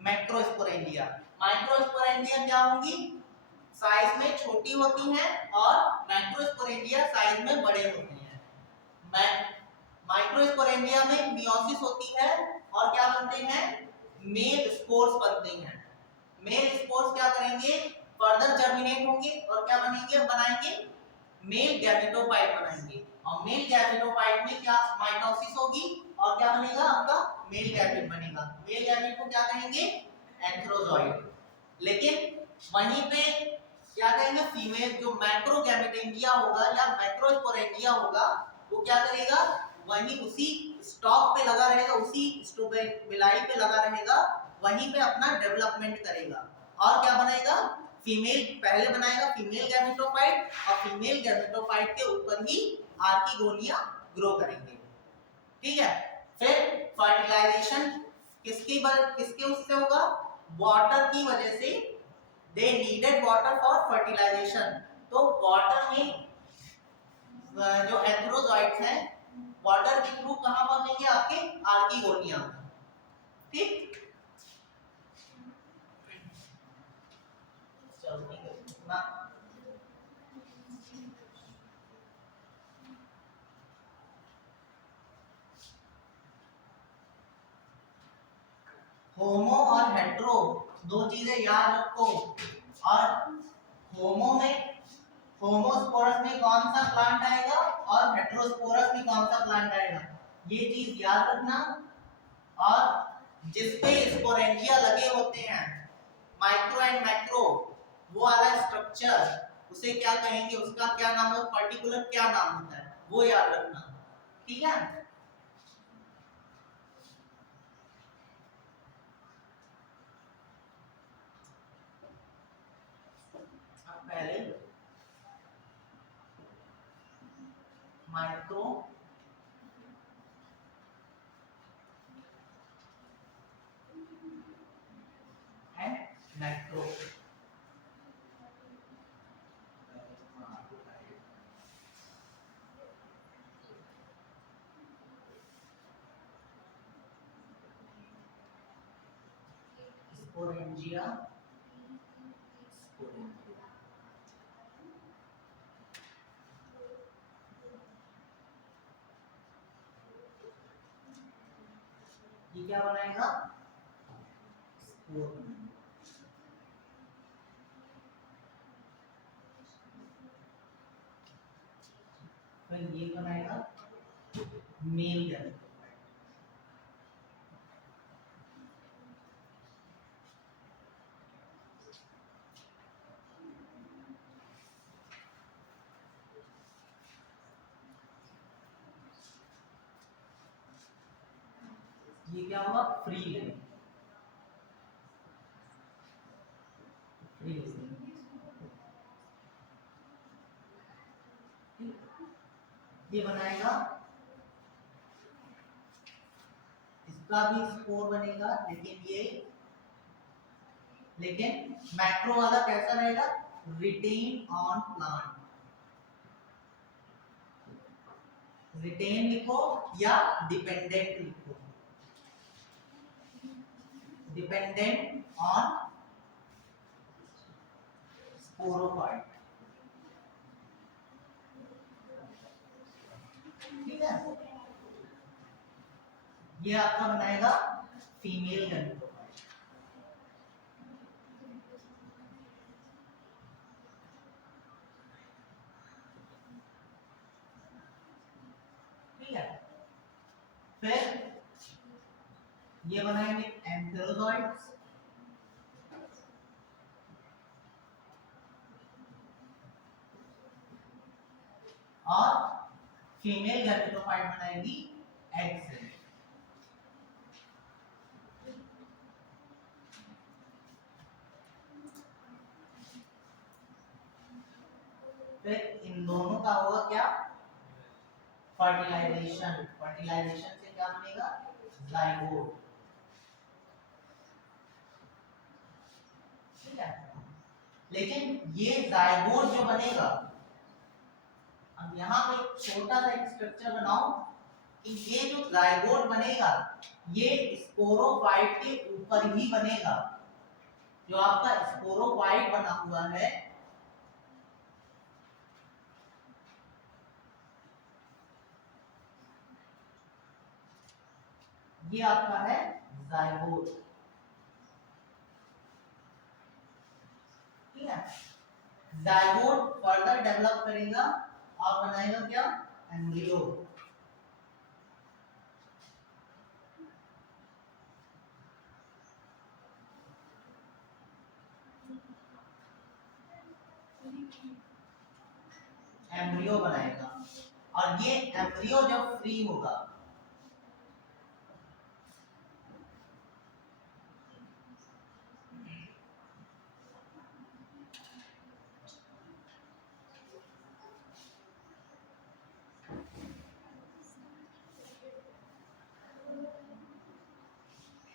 मैक्रोस्पोरेंजिया। माइक्रोस्पोरेंजिया क्या होंगी, साइज में छोटी होती हैं और मैक्रोस्पोरेंजिया साइज में बड़े होते हैं। माइक्रोस्पोरेंजिया में मियोसिस होती है और क्या बनते हैं, मेल स्पोर्स बनते हैं। मेल स्पोर्स क्या करेंगे, फर्दर जर्मिनेट होंगे और क्या बनेंगे, बनाएंगे मेल गैमेटोफाइट बनाएंगे और मेल गैमेटोफाइट में क्या माइटोसिस होगी और क्या बनेगा, आपका मेल गैमेट बनेगा। मेल गैमेट को क्या कहेंगे, एंथ्रोजॉइड। लेकिन वहीं पे क्या कहेंगे, फीमेल जो मैक्रोगैमेटेंजिया होगा या मैक्रोस्पोरेंजिया होगा वो क्या करेगा, वहीं उसी स्टॉक पे लगा रहेगा, उसी स्ट्रोबिलाई पे लगा रहेगा, वहीं पे अपना डेवलपमेंट करेगा और क्या बनाएगा, फीमेल पहले बनाएगा फीमेल गैमेटोफाइट और फीमेल गैमेटोफाइट के ऊपर ही आर्किगोनिया ग्रो करेंगे। ठीक है, फिर फर्टिलाइजेशन किसके उससे होगा, वाटर की वजह से, they needed water for fertilisation. तो वाटर में जो एंथ्रोजॉइड्स हैं वाटर के थ्रू कहां पहुंचेंगे, आपके आर्किगोनिया। ठीक, चलो ठीक है ना। होमो और हेट्रो दो चीजें याद रखो। और होमो में होमोस्पोरस में कौन सा प्लांट आएगा और हेटेरोस्पोरस में कौन सा प्लांट आएगा, ये चीज याद रखना। और जिसपे स्पोरेंजिया लगे होते हैं, माइक्रो एंड मैक्रो, वो वाला स्ट्रक्चर उसे क्या कहेंगे, उसका क्या नाम है, पर्टिकुलर क्या नाम होता है, वो याद रखना। ठीक है, अब पहले माइक्रो एंड मैक्रो, स्पोरेंजिया, ये क्या बनाएगा, स्पोर। फिर ये बनाएगा मेल गैमेटोफाइट। ये क्या होगा, फ्री लेंगे, फ्री लेंगे। ये बनाएगा, इसका भी स्पोर बनेगा, लेकिन मैक्रो वाला कैसा रहेगा, रिटेन ऑन प्लांट, रिटेन लिखो या डिपेंडेंट लिखो, डिपेंडेंट ऑन स्पोरोफाइट। ठीक है, ये आपका बनाएगा फीमेल गैमेटोफाइट। ठीक है, फिर ये बनाएंगे एंथेरोजोइड्स, और फीमेल गैमेटोफाइट बनाएगी एग सेल। फिर इन दोनों का होगा क्या, फर्टिलाइजेशन, फर्टिलाइजेशन से क्या बनेगा, जाइगोट। ठीक है, लेकिन ये जाइगोट जो बनेगा, अब यहाँ पे छोटा सा एक स्ट्रक्चर बनाओ कि ये जो जाइगोट बनेगा ये स्पोरोफाइट के ऊपर ही बनेगा। जो आपका स्पोरोफाइट बना हुआ है, ये आपका है जाइगोट। ठीक है, जाइगोट फर्दर डेवलप करेगा और बनाएगा क्या, एम्ब्रियो। एम्ब्रियो बनाएगा, और ये एम्ब्रियो जब फ्री होगा,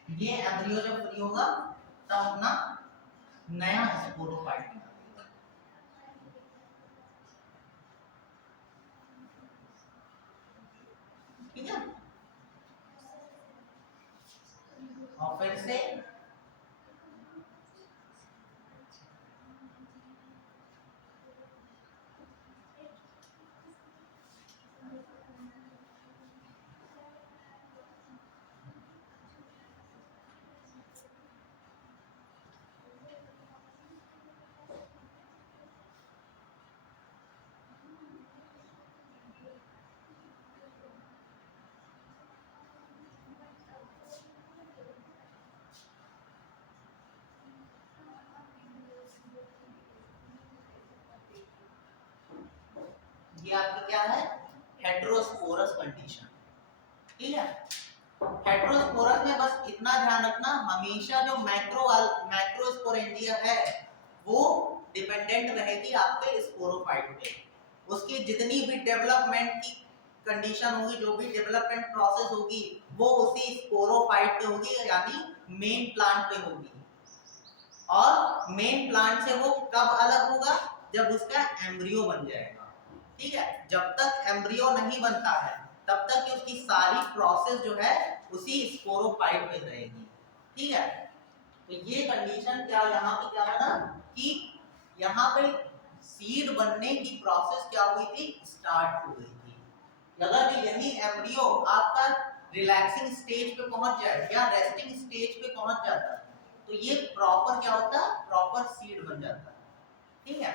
ये एम्ब्रियो जब फ्री होगा तब अपना नया स्पोरोफाइट बना। ठीक है, और फिर से ये आपकी क्या है, हेटेरोस्पोरस कंडीशन। ठीक है, हेटेरोस्पोरस में बस इतना ध्यान रखना, हमेशा जो मैक्रोस्पोरेंजिया है वो डिपेंडेंट रहेगी आपके स्पोरोफाइट पे। उसकी जितनी भी डेवलपमेंट की कंडीशन होगी, जो भी डेवलपमेंट प्रोसेस होगी, वो उसी स्पोरोफाइट पे होगी, यानी मेन प्लांट पे होगी। और मेन प्लांट से वो कब अलग होगा, जब उसका एम्ब्रियो बन जाएगा। ठीक है, जब तक एम्ब्रियो नहीं बनता है तब तक कि उसकी सारी प्रोसेस जो है उसी स्पोरोफाइट में रहेगी। ठीक है, तो ये कंडीशन क्या यहाँ पे क्या बना कि यहाँ पे सीड बनने की प्रोसेस क्या हुई थी, स्टार्ट हो गई थी। अगर यही एम्ब्रियो आपका रिलैक्सिंग स्टेज पे पहुंच जाए या रेस्टिंग स्टेज पे पहुंच जाता है तो ये प्रॉपर क्या होता है, प्रॉपर सीड बन जाता है। ठीक है,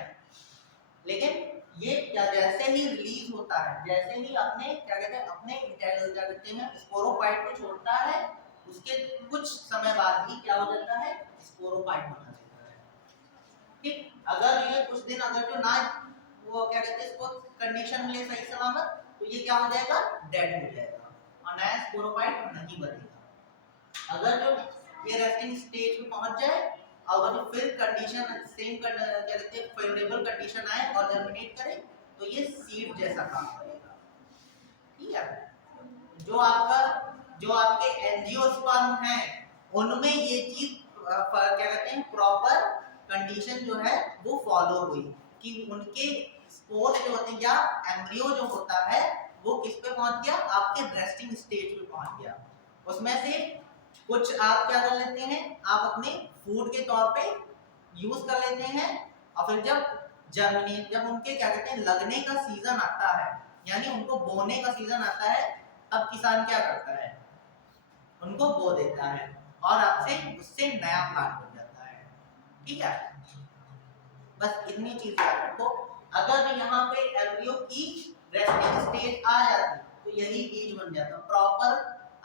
लेकिन ये क्या जैसे ही रिलीज होता है, जैसे ही अपने क्या कहते हैं अपने क्या कहते हैं स्पोरोफाइट को छोड़ता है, उसके कुछ समय बाद ही क्या हो जाता है, स्पोरोफाइट बना देता है। ठीक, अगर ये कुछ दिन अगर जो ना वो क्या कहते हैं इसको कंडीशन मिले सही सलामत, तो ये क्या हो जाएगा, डेड हो जाएगा और नया स्पोरोफाइट नहीं बनेगा। अगर जो ये रेस्टिंग स्टेज में पहुंच जाए और जो फिर कंडीशन सेम क्या कहते हैं फेवरेबल कंडीशन आए और जर्मिनेट करे, तो ये सीड जैसा काम करेगा। ठीक है, जो आपके एंजियोस्पर्म हैं उनमें ये चीज क्या कहते हैं प्रॉपर कंडीशन जो है वो फॉलो हुई कि उनके स्पोर्स जो होते हैं या एम्ब्रियो जो होता है वो किस पे पहुंच गया, आपके रेस्टिंग स्टेज पे पहुंच गया। उसमें से कुछ आप क्या कर लेते हैं, आप अपने फूड के तौर पे यूज कर लेते हैं और फिर जब उनके क्या कहते हैं लगने का सीजन आता है, यानी उनको बोने का सीजन आता है, तब किसान क्या करता है, उनको बो देता है और आपसे उससे नया प्लांट बन जाता है। ठीक है, बस इतनी चीज याद रखो। अगर यहाँ पे एम्ब्रियो की रेस्टिंग स्टेज आ जाती तो यही बीज बन जाता, प्रॉपर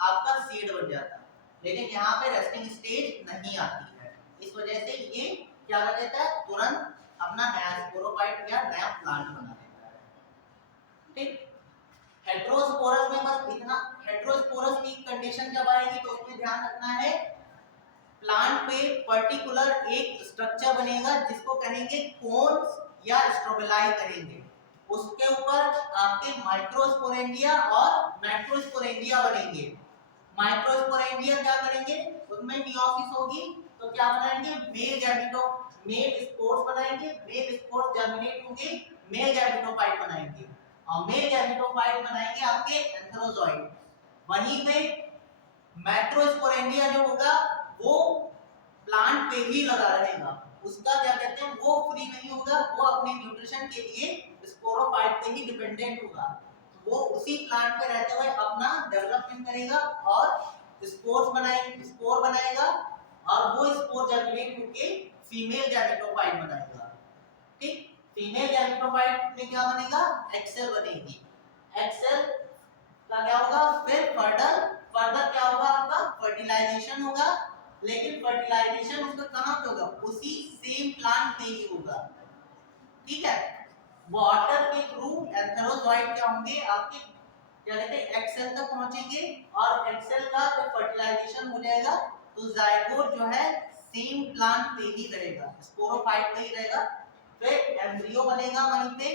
आपका सीड बन जाता, लेकिन यहाँ पे रेस्टिंग स्टेज नहीं आती है, इस वजह से ये क्या कर देता है, तुरंत अपना नया स्पोरोफाइट या नया प्लांट बना देता है। ठीक, हेटेरोस्पोरस में बस इतना, हेटेरोस्पोरस की कंडीशन जब आएगी तो उसमें ध्यान रखना है प्लांट पे पर्टिकुलर एक स्ट्रक्चर बनेगा जिसको कहेंगे कोन्स या स्ट्रोबिलाई करेंगे, उसके ऊपर आपके माइक्रोस्पोरेंडिया और मैक्रोस्पोरेंडिया बनेंगे। माइक्रोस्पोरेंडिया क्या करेंगे, उसमें मियोसिस होगी तो क्या बनाएंगे, मेल स्पोर्स बनाएंगे, मेल स्पोर्स जर्मिनेट होंगे, मेल गैमेटोफाइट बनाएंगे और मेल गैमेटोफाइट बनाएंगे आपके एंथेरोजॉइड। वहीं पे मैक्रोस्पोरेंडिया जो होगा वो प्लांट पे ही लगा रहेगा, उसका क्या कहते हैं वो फ्री नहीं होगा, वो अपने न्यूट्रिशन के लिए स्पोरोफाइट पे ही डिपेंडेंट होगा, वो उसी प्लांट पे रहते हुए अपना डेवलपमेंट करेगा और स्पोर बनाएगा और वो स्पोर जर्मिनेट होके फीमेल गैमेटोफाइट बनाएगा। ठीक, फीमेल गैमेटोफाइट में क्या बनेगा, एक्सेल बनेगी, एक्सेल का क्या होगा, फिर फर्दर क्या होगा, आपका फर्टिलाइजेशन होगा, लेकिन फर्टिलाइजेशन उसका कहां पे होगा, उसी सेम प्लांट में ही होगा। ठीक है, वाटर के थ्रू एंथेरोजॉइड क्या होंगे आपके क्या कहते हैं एक्सेल तक पहुंचेंगे और एक्सेल का जब फर्टिलाइजेशन हो जाएगा तो जाइगोट जो है सेम प्लांट पे ही रहेगा, स्पोरोफाइट पे ही रहेगा, फिर एम्ब्रियो बनेगा वहीं पे।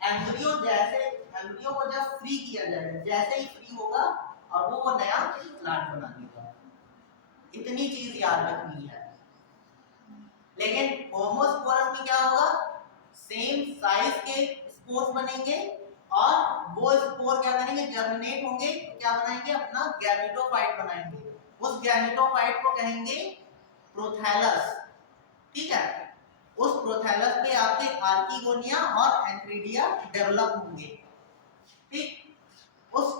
एम्ब्रियो को जब फ्री किया जाएगा, जैसे ही फ्री होगा और वो नया प्लांट बना देगा। इतनी चीज याद रखनी है। लेकिन होमोस्पोरस में क्या होगा, सेम साइज के स्पोर्स बनेंगे और वो स्पोर क्या करेंगे, जर्मिनेट होंगे, क्या बनाएंगे, अपना गैमेटोफाइट बनाएंगे, उस गैमेटोफाइट को कहेंगे प्रोथैलस। ठीक है, उस प्रोथैलस पे आपके आर्किगोनिया और एंथ्रीडिया डेवलप होंगे। ठीक, उस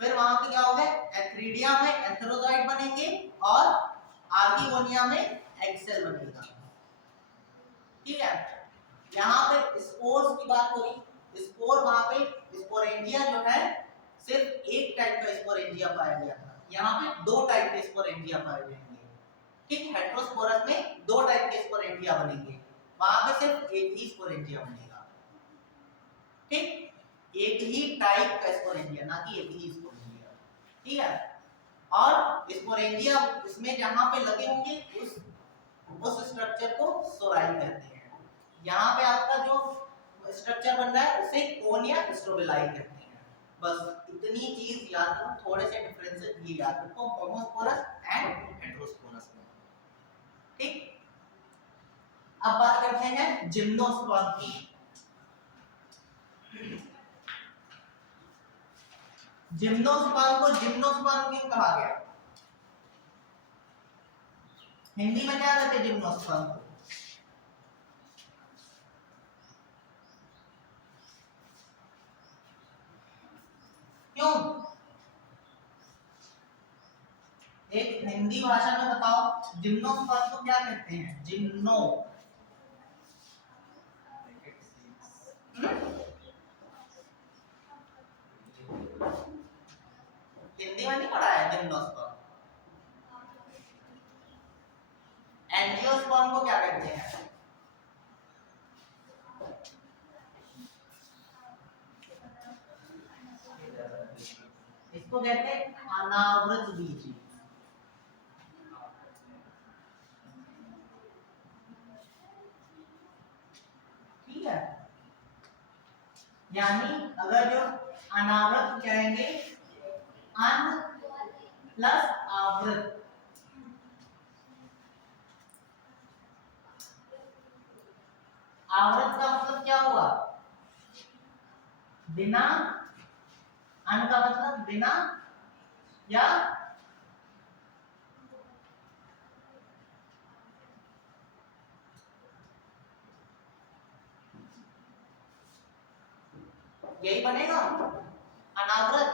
फिर वहां पे क्या होगा, एंथ्रीडिया में एंथेरोजॉइड बनेंगे और आर्किगोनिया में एक्सेल बनेगा। ठीक है, यहाँ पे स्पोर्स की बात हो रही, स्पोर वहां पे स्पोरेंजिया जो है सिर्फ एक टाइप का स्पोरेंजिया पाया गया था, यहाँ पे दो टाइप के स्पोरेंजिया पाए जाएंगे। ठीक, हेटेरोस्पोरस में दो टाइप के स्पोरेंजिया बनेंगे, वहां पे सिर्फ एक ही स्पोरेंजिया बनेगा। ठीक, एक ही टाइप का स्पोरेंजिया, ना कि एक ही स्पोरेंजिया, ठीक है। और स्पोरेंजिया इसमें जहां पे लगे होंगे उस स्ट्रक्चर को सोराइल कहते हैं। यहाँ पे आपका जो स्ट्रक्चर बन रहा है उसे कोन या स्ट्रोबिलाई कहते हैं। बस इतनी चीज याद रखो, थोड़े से डिफरेंसेस ये याद रखो होमोस्पोरस एंड हेटेरोस्पोरस में, ठीक। अब बात करते हैं जिम्नोस्पर्म की। जिम्नोस्पर्म को जिम्नोस्पर्म क्यों कहा गया? हिंदी में क्या कहते हैं जिम्नोस्पर्म को? क्यों? एक हिंदी भाषा में बताओ जिम्नोस्पर्म को क्या कहते हैं? जिम्नो हिंदी में नहीं पढ़ा है जिम्नोस्पर्म। एंजियोस्पर्म को क्या कहते हैं? इसको कहते हैं अनावृत बीजी। ठीक है, यानी अगर जो अनावृत कहेंगे अन प्लस आवृत, आवृत का मतलब क्या हुआ? बिना, अन का मतलब बिना या यही बनेगा अनावृत,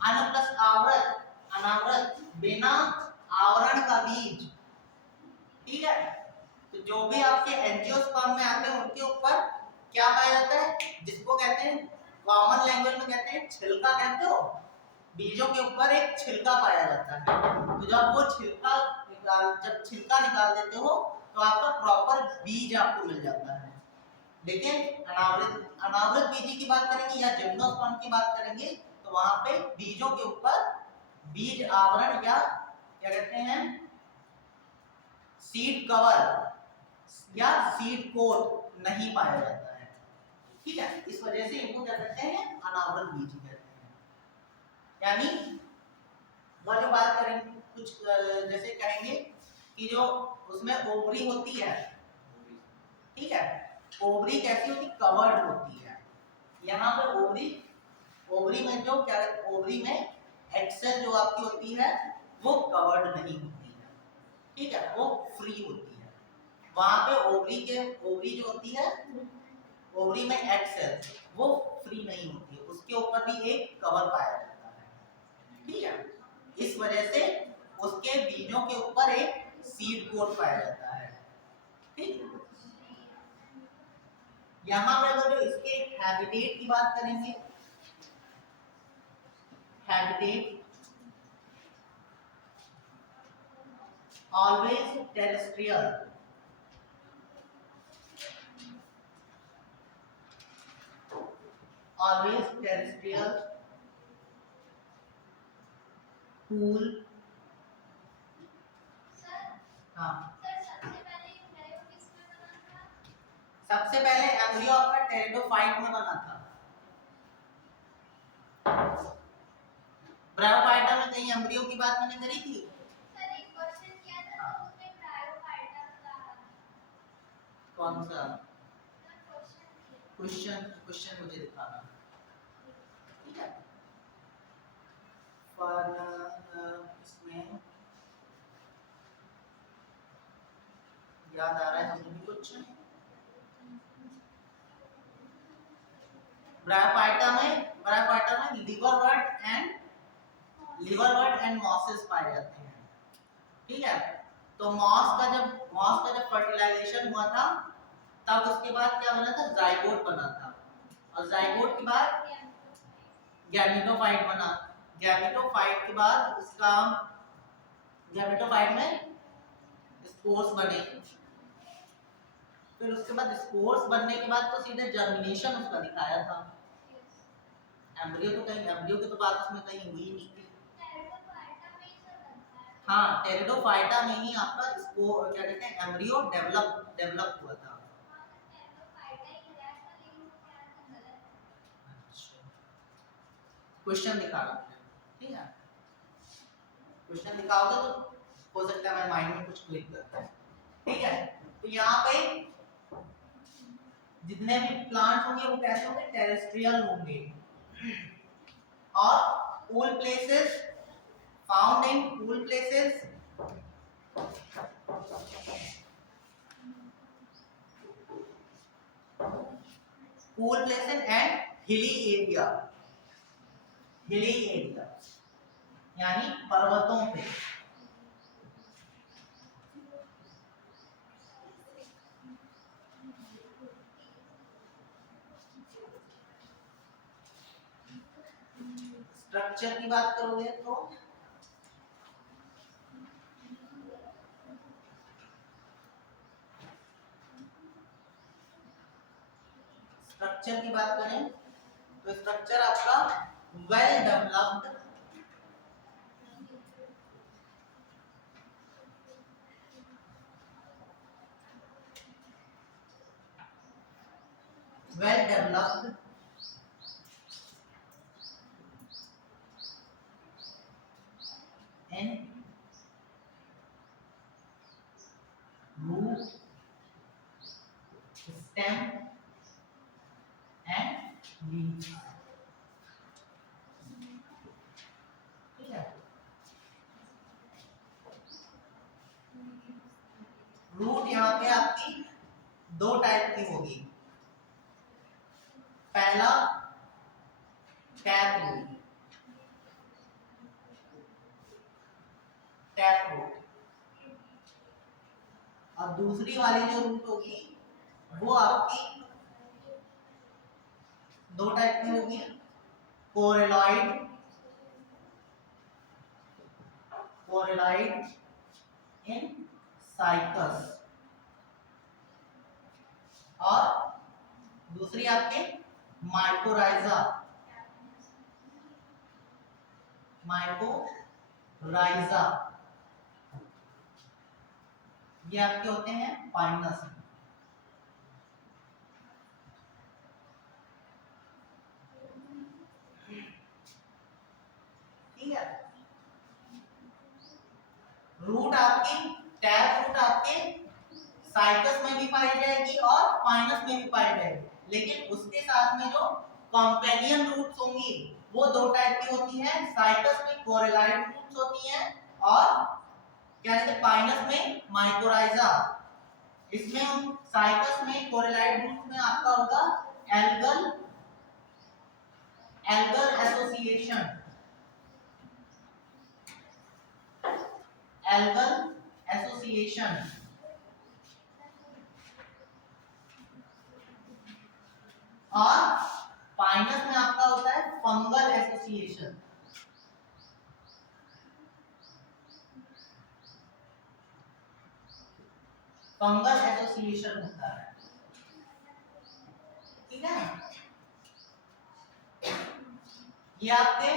अन प्लस आवृत, अनावृत बिना आवरण का बीज। ठीक है, तो जो भी आपके एंजियोस्पर्म में आते हैं उनके ऊपर क्या पाया जाता है? जिसको कहते हैं कॉमन लैंग्वेज में कहते हैं छिलका, कहते हो। बीजों के ऊपर एक छिलका पाया जाता है। तो जब वो छिलका निकाल देते हो तो आपका प्रॉपर बीज आपको मिल जाता है। लेकिन अनावृत बीजी की बात करेंगे या जिम्नोस्पर्म की बात करेंगे तो वहां पे बीजों के ऊपर बीज आवरण या क्या कहते हैं सीड कवर या सीड कोट नहीं पाया जाता है। ठीक है, इस वजह से इनको क्या कहते हैं? अनावृत बीजी कहते हैं। यानी वो जो बात करेंगे कुछ जैसे कहेंगे कि जो उसमें ओवरी होती है, ठीक है, ओवरी कैसी होती? कवर्ड होती है। यहाँ पे ओवरी में जो क्या, ओवरी में एक्सेल जो आपकी होती है वो कवर्ड नहीं होती है। ठीक है, वो फ्री होती है। वहां पे ओवरी जो होती है, ओवरी में एक्सेल वो फ्री नहीं होती है, उसके ऊपर भी एक कवर पाया जाता है। ठीक है, इस वजह से उसके बीजों के ऊपर एक सीड कोट पाया जाता है। ठीक, यहां पे अगर जो इसके हैबिटेट की बात करेंगे, habitat always terrestrial, always terrestrial, cool. हाँ, सबसे पहले एम्ब्रियो आपका टेरिडोफाइट में बना था। ब्रायोफाइटा में कहीं एम्ब्रियो की बात मैंने करी थी? सर एक क्वेश्चन किया था तो उसमें ब्रायोफाइटा था। कौन सा क्वेश्चन मुझे दिखाना। ठीक है, पर इसमें याद आ रहा है मुझे भी कुछ। ब्रायोफाइटा में लिवरवर्ट एंड मॉसेस पाए जाते हैं। ठीक है, तो मॉस का जब फर्टिलाइजेशन हुआ था तब उसके बाद क्या बना था? जाइगोट बना था, और जाइगोट के बाद गैमेटोफाइट बना। गैमेटोफाइट के बाद उसका गैमेटोफाइट में स्पोर्स बने, फिर उसके बाद स्पोर्स बनने के बाद तो सीधे जर्मिनेशन उसका दिखाया था। एम्ब्रियो तो कहीं, एम्ब्रियो की तो बात उसमें कहीं हुई नहीं थी। हाँ, टेरिडोफाइटा में ही आपका इसको क्या कहते हैं, एम्ब्रियो डेवलप हुआ था। क्वेश्चन दिखा रहा हूँ, ठीक है, क्वेश्चन दिखाओगे तो हो सकता है मैं माइंड में कुछ क्लिक करता है, ठीक है। तो यहाँ पे जितने भी प्लांट होंगे वो कैसे होंगे, टेरेस्ट्रियल होंगे, और cool places, found in cool places, cool places and hilly area यानी पर्वतों पे। स्ट्रक्चर की बात करोगे तो स्ट्रक्चर की बात करें तो स्ट्रक्चर आपका well developed, well developed in root, stem and leaves, ठीक है। रूट यहाँ पे आपकी दो टाइप की होगी, पहला टैप रूट, और दूसरी वाली जो रूट होगी वो आपकी दो टाइप की होगी, कोरेलॉइड इन साइकस, और दूसरी आपके माइकोराइजा, ये आपके होते हैं पाइनस में, ठीक है। रूट आपकी, टैप रूट आपके साइकस में भी पाई जाएगी और पाइनस में भी पाई जाएगी, लेकिन उसके साथ में जो कंपेनियन रूट्स होंगी वो दो टाइप की होती है, साइकस में कोरेलाइड रूट्स होती हैं और क्या कहते हैं पाइनस में माइकोराइजा। इसमें हम साइकस में कोरेलाइड रूट्स में आपका होगा एल्गल एसोसिएशन, और पाइनस में आपका होता है फंगल एसोसिएशन, होता है, ठीक है। ये आपके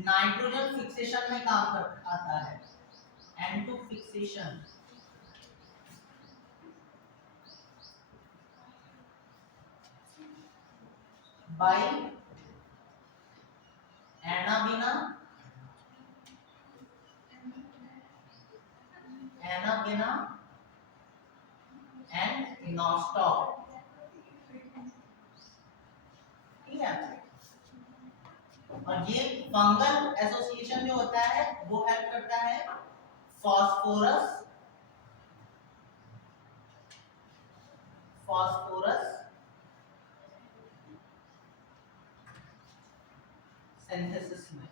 नाइट्रोजन फिक्सेशन में काम कर आता है, N2 fixation, by Anabaena and Nostoc, ठीक है। और ये फंगल एसोसिएशन जो होता है वो हेल्प करता है फॉस्फोरस सिंथेसिस में,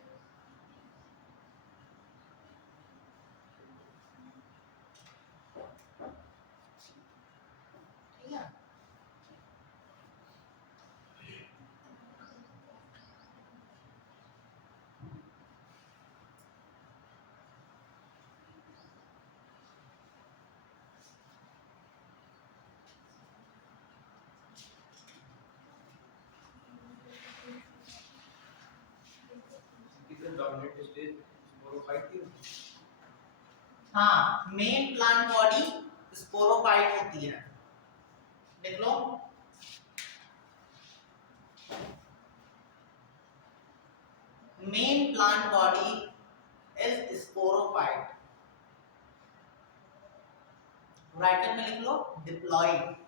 ठीक है। हाँ, मेन प्लांट बॉडी स्पोरोफाइट होती है, देख लो। Main plant body is sporophyte, bracket में लिख लो डिप्लॉइड।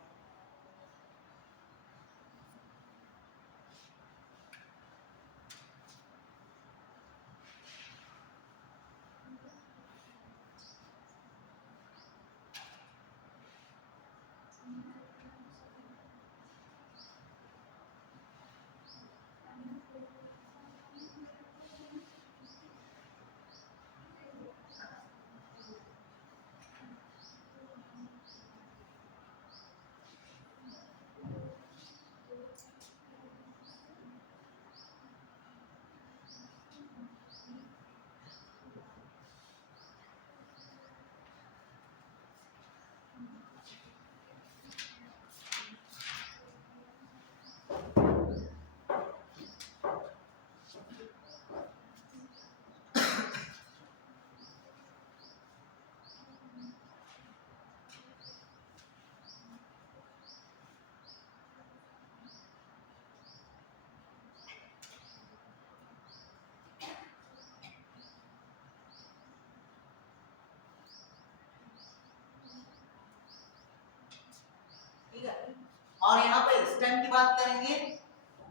ठीक है, और यहाँ पे स्टेम की बात करेंगे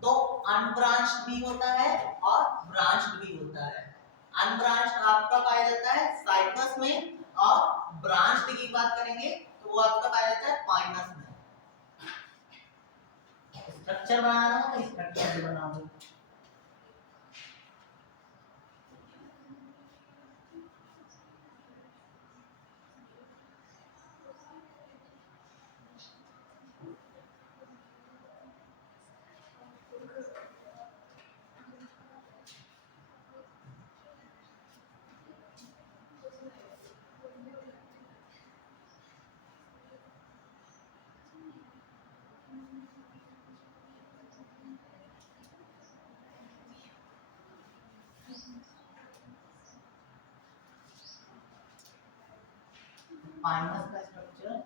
तो अनब्रांच्ड भी होता है और ब्रांच्ड भी होता है। अनब्रांच्ड आपका पाया जाता है साइकस में, और ब्रांच्ड की बात करेंगे तो वो आपका पाया जाता है पाइनस में। स्ट्रक्चर बनाना है तो स्ट्रक्चर भी बनाओगे। पाइनस का स्ट्रक्चर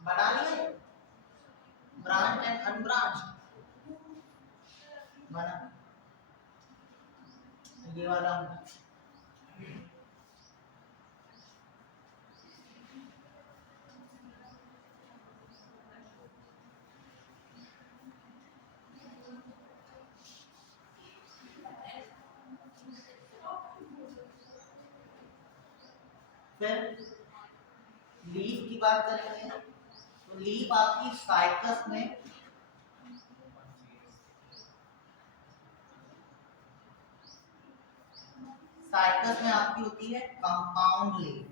बना लिए, ब्रांच एंड अनब्रांच्ड बना। ये वाला फिर लीफ की बात करेंगे तो लीफ आपकी साइकस में आपकी होती है कंपाउंड लीफ।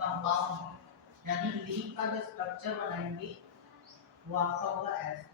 कंपाउंड यानी लीफ का जो स्ट्रक्चर बनाएंगे वो आपका होगा ऐसा।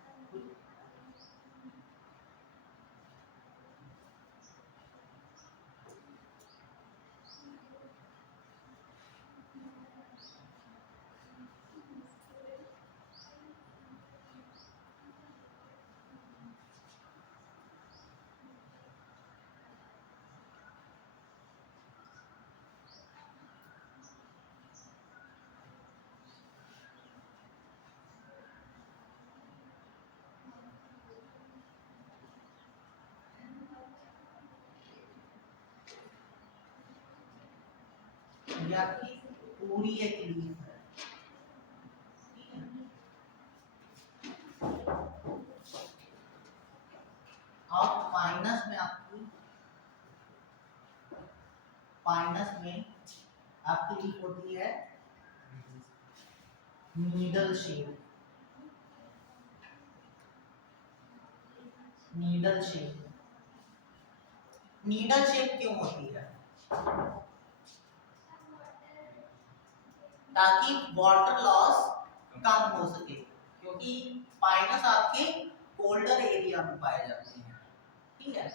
ये आपकी पूरी एक लीफ है, ठीक है। और पाइनस में आपकी लीफ होती है नीडल शेप। नीडल शेप क्यों होती है? ताकि वाटर लॉस कम हो सके, क्योंकि पाइनस आपके कोल्डर एरिया में पाए जाते हैं, ठीक है।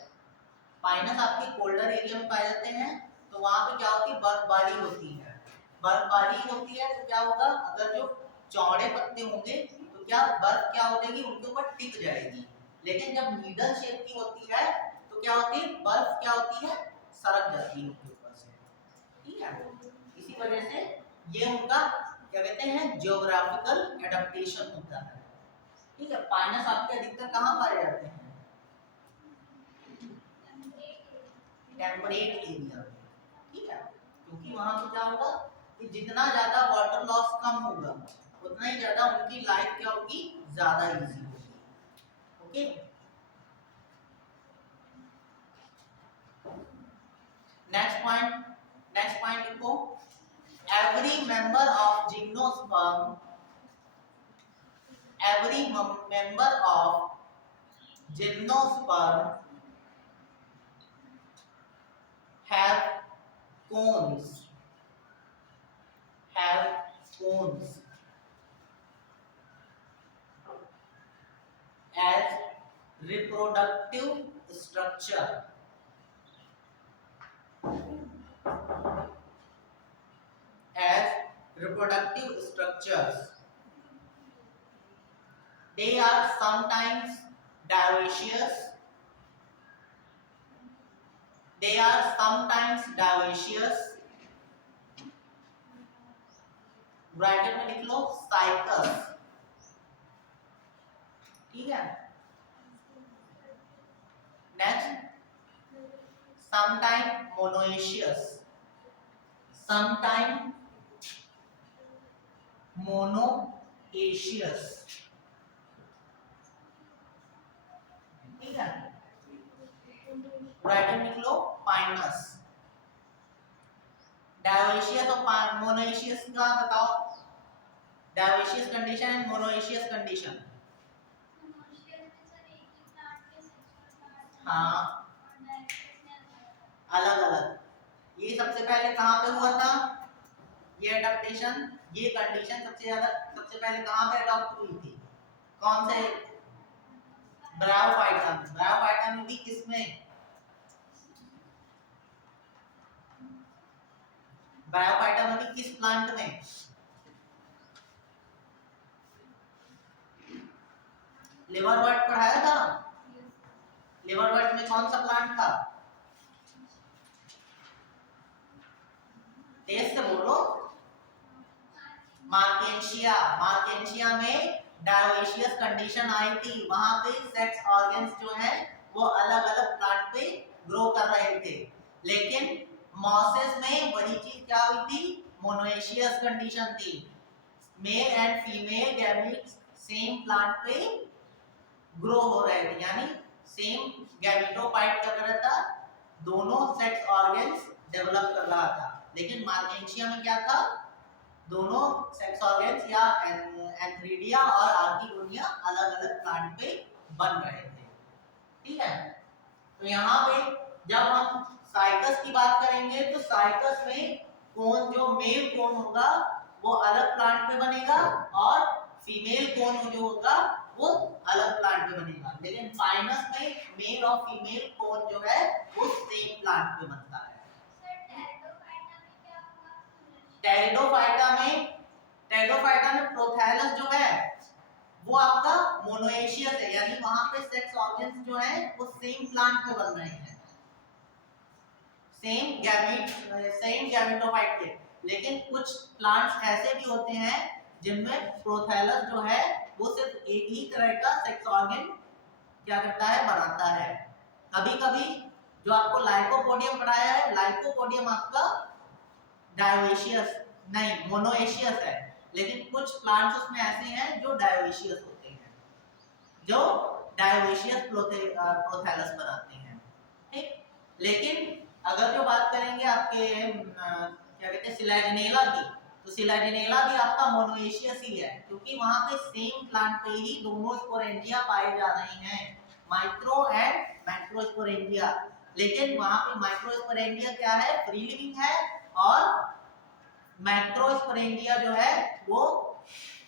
पाइनस आपके कोल्डर एरिया में पाए जाते हैं, तो वहां पे क्या होती है, बर्फबारी होती है। बर्फबारी होती है तो क्या होगा, अगर जो चौड़े पत्ते होंगे तो क्या बर्फ क्या हो जाएगी, उनके ऊपर टिक जाएगी। लेकिन जब नीडल शेप की होती है तो क्या होती है, बर्फ क्या होती है, सरक जाती है उनके ऊपर से, ठीक है। इसी वजह से ये उनका क्या कहते हैं, जियोग्राफिकल एडेप्टेशन होता है, ठीक है। पाइनस आपके अधिकतर कहाँ पाए जाते हैं, टेम्परेट एरिया में, ठीक है। क्योंकि वहां पे क्या होगा कि जितना ज्यादा वाटर लॉस कम होगा उतना ही ज्यादा उनकी लाइफ क्या होगी, ज्यादा इजी होगी, ओके। नेक्स्ट पॉइंट लिखो, every member of gymnosperm have cones as reproductive structure. They are sometimes dioecious. Bracket में लिख लो साइकस, ठीक है। नेक्स्ट, sometime monoecious, ठीक है। ब्रैकेट में लिख लो पाइनस। डायोइशियस और मोनोइशियस का बताओ, डायोइशियस कंडीशन एंड मोनोइशियस कंडीशन। हाँ, अलग अलग। ये सबसे पहले कहाँ पे हुआ था, ये एडेप्टेशन, ये कंडीशन सबसे पहले कहाँ पे अडॉप्ट हुई थी, कौन से, ब्रायोफाइटा में भी किसमें, ब्रायोफाइटा में भी किस प्लांट में, लिवरवर्ट पढ़ाया था। लिवरवर्ट में कौन सा प्लांट था, तेज से बोलो। मार्केंशिया में डायोइशियस कंडीशन आई थी, वहां पे सेक्स ऑर्गन्स जो है वो अलग अलग प्लांट पे ग्रो कर रहे थे। लेकिन मॉसेस में वही चीज क्या हुई थी, मोनोइशियस कंडीशन थी, male and female gametes same plant पे ग्रो हो रहे थे, यानी सेम गैमेटोफाइट क्या कर रहा था, दोनों सेक्स ऑर्गन्स डेवलप कर रहा था। लेकिन मार्केंशिया में क्या था, दोनों सेक्स ऑर्गन्स या एंथ्रीडिया और आर्किगोनिया अलग अलग प्लांट पे बन रहे थे, ठीक है। तो यहाँ पे जब हम साइकस की बात करेंगे तो साइकस में कोन, जो मेल कोन होगा वो अलग प्लांट पे बनेगा और फीमेल कोन जो होगा वो अलग प्लांट पे बनेगा। लेकिन पाइनस में मेल और फीमेल कोन जो है वो सेम प्लांट पे बनता है। टेरिडोफाइटा में प्रोथैलस जो है वो आपका मोनोएशियस है, यानी वहां पे सेक्स ऑर्गन्स जो है वो सेम प्लांट पे बन रहे हैं, सेम गैमेटोफाइट के। लेकिन कुछ प्लांट्स ऐसे भी होते हैं जिनमें प्रोथैलस जो है वो सिर्फ एक ही तरह का सेक्स ऑर्गन क्या करता है, बनाता है। कभी कभी जो आपको लाइकोपोडियम पढ़ाया है, लाइकोपोडियम आपका डायोशियस नहीं, मोनोएशियस है, लेकिन कुछ प्लांट्स उसमें ऐसे हैं जो डायोशियस होते हैं, जो डायोशियस प्रोथैलस बनाते हैं, ठीक। लेकिन अगर जो बात करेंगे आपके क्या कहते हैं सिलाजिनेला की, तो सिलाजिनेला भी आपका मोनोएशियस ही है, क्योंकि वहां पे सेम प्लांट पे ही दोनों स्पोरेंजिया पाए जा रहे हैं, माइक्रो एंड मैक्रोस्पोरेंजिया। लेकिन वहां पे माइक्रोस्पोरेंजिया क्या है, फ्री लिविंग है, और मैक्रोस्पोरेंजिया जो है वो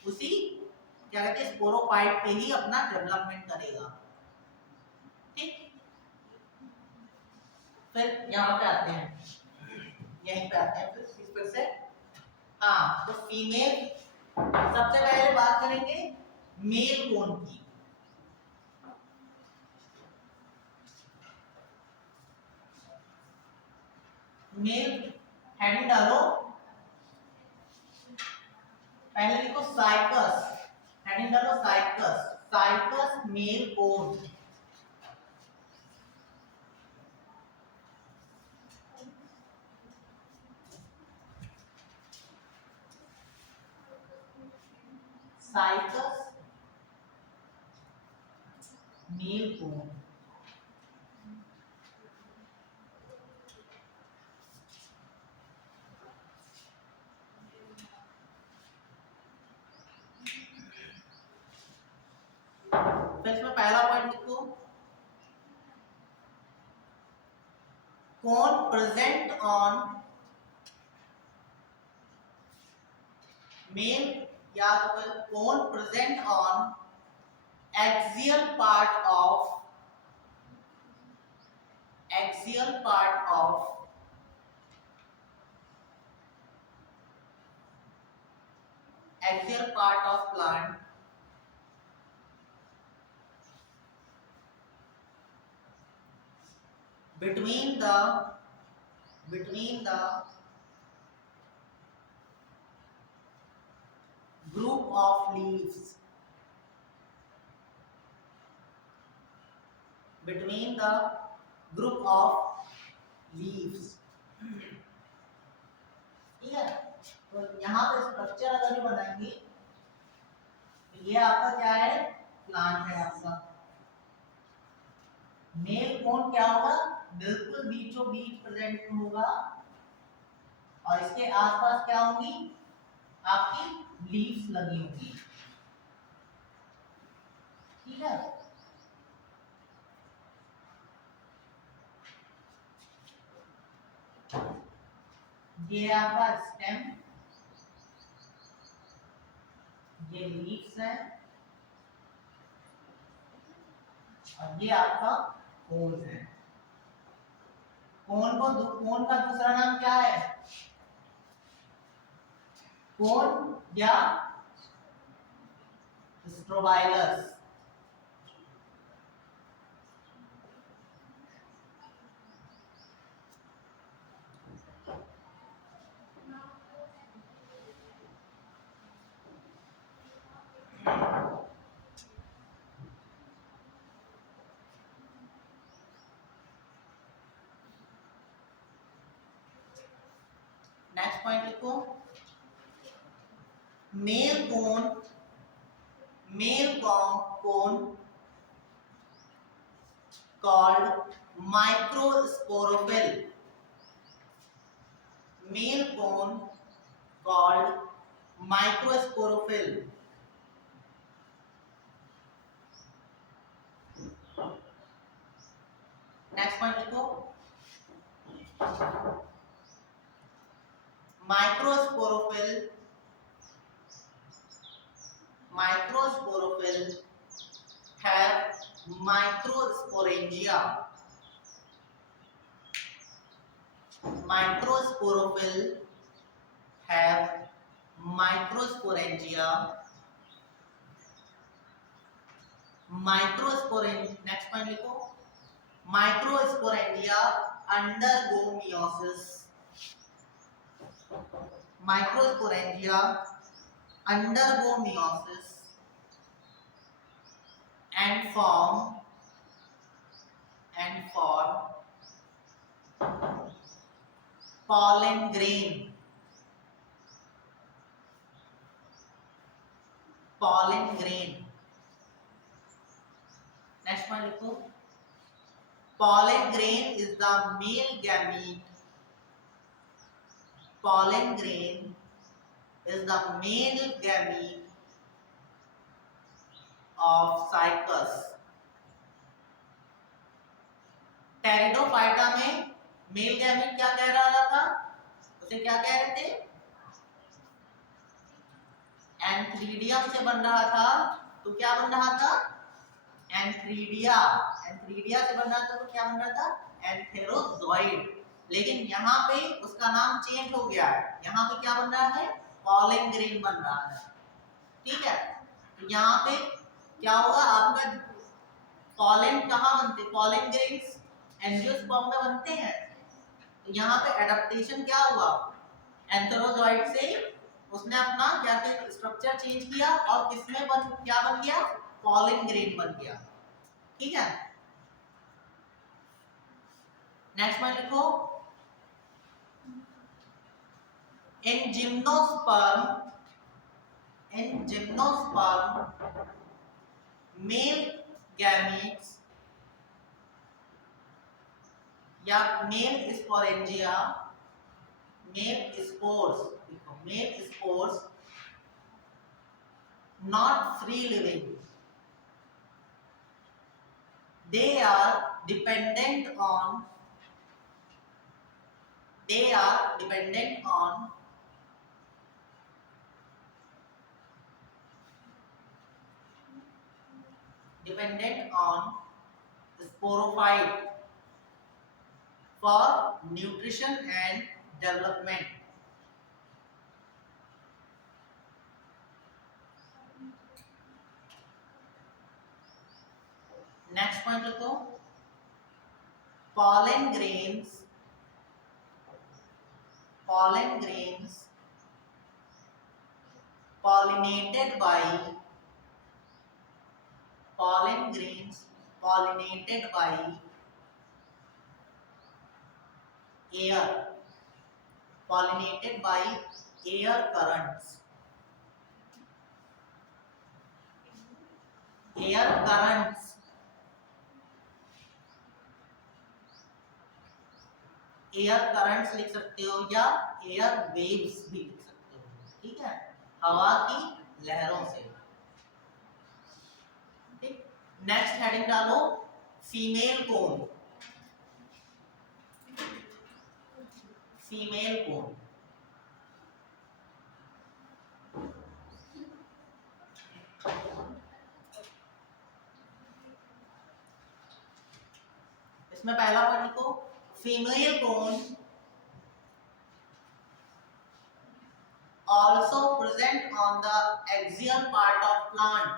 उसी क्या कहते हैं स्पोरोफाइट पे ही अपना डेवलपमेंट करेगा, ठीक। फिर यहाँ पे आते हैं, यहीं पे आते हैं फिर से। हाँ, तो फीमेल, सबसे पहले बात करेंगे मेल कोन की। मेल हेडिंग डालो, पहले लिखो साइकस, हेडिंग डालो cycas, cycas male cone. Cycas male cone, फिर इसमें पहला पॉइंट लिखो, कोन प्रेजेंट ऑन मेल, या तो cone present on axial part of axial part of axial part of plant between the group of leaves, between the group of leaves, ठीक है। तो यहाँ पे स्ट्रक्चर अगर भी बनाएंगे तो ये आपका क्या है, प्लांट है आपका। मेल कोन क्या होगा, बिल्कुल बीचों बीच प्रेजेंट होगा, और इसके आसपास क्या होंगी, आपकी लीव्स लगी होंगी, ठीक है। ये आपका स्टेम, ये लीव्स है, और ये आपका कोन है। कोन का दूसरा नाम क्या है, कोन या स्ट्रोबाइलस। नेक्स्ट पॉइंट लिखो, male cone called microsporophyll, male cone called microsporophyll। Next point लिखो, microsporophyll have microsporangia, microsporophyll have microsporangia, next point लिखो, microsporangia undergo meiosis, microsporangia undergo meiosis and form pollen grain, pollen grain. Next point लिखो, pollen grain is the male gamete. Pollen grain is the male gamete of cycas. Pteridophyta में मेल गैमेट क्या कह रहा था, उसे क्या कह रहे थे, एंथ्रीडियम से बन रहा था। तो क्या बन रहा था, एंथ्रीडिया। एंथ्रीडिया से बन रहा था तो क्या बन रहा था, एंथेरोजोइड। लेकिन यहाँ पे उसका नाम चेंज हो गया है, यहाँ पे क्या बन रहा है, पॉलन ग्रेन बन रहा है। ठीक है, तो यहाँ पे क्या होगा, आपका पॉलन कहाँ बनते, पॉलन ग्रेन्स एंजियोस्पर्म में बनते हैं। तो यहाँ पे एडेप्टेशन क्या हुआ, एंथेरोजोइड से उसने अपना क्या स्ट्रक्चर चेंज किया और किसमें क्या बन गया, पॉलन ग्रेन बन गया। ठीक है, नेक्स्ट पॉइंट लिखो, इन जिम्नोस्पर्म मेल गैमीट्स या male sporangia, male spores not free living, they are dependent on sporophyte for nutrition and development. Next point लिखो, pollen grains pollinated by air currents. Air currents लिख सकते हो या एयर वेव्स भी लिख सकते हो। ठीक है, हवा की लहरों से। ठीक, नेक्स्ट हेडिंग डालो, फीमेल कोन। इसमें पहला पॉइंट लिखो, female cone also present on the axial part of plant.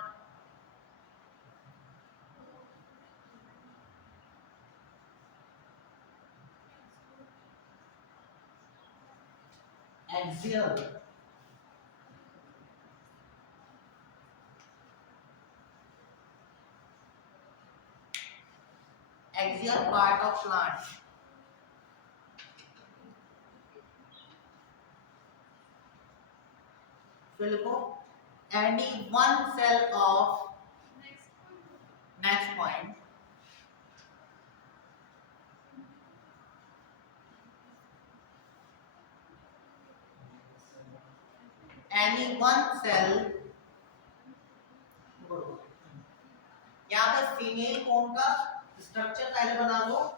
Axial part of plant. फिर लिखो, any one cell of, next point, any one cell, यहाँ पे फीमेल कोन का स्ट्रक्चर पहले बना लो।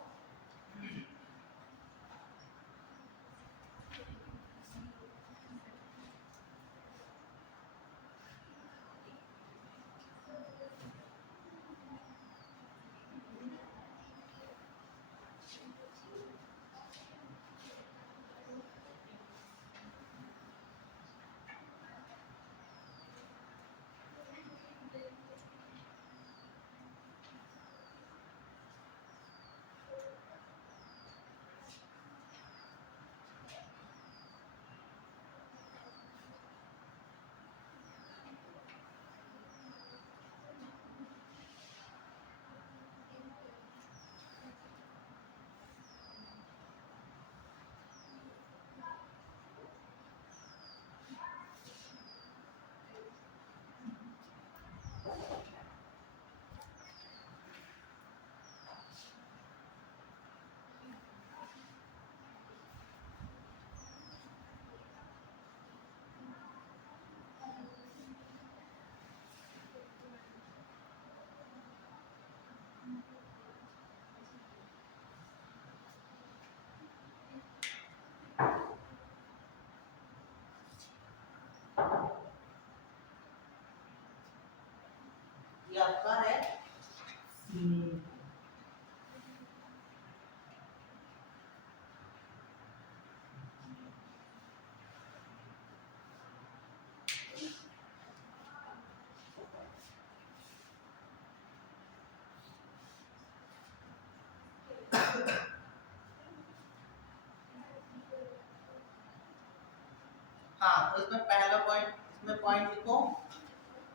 हाँ, तो इसमें पहला पॉइंट, इसमें पॉइंट लिखो,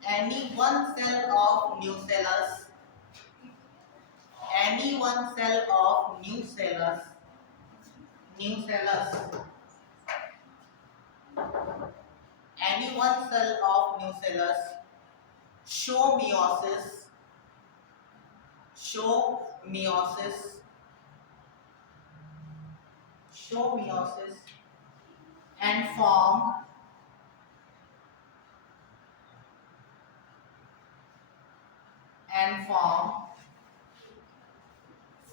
any one cell of nucellus, any one cell of nucellus, any one cell of nucellus show meiosis and form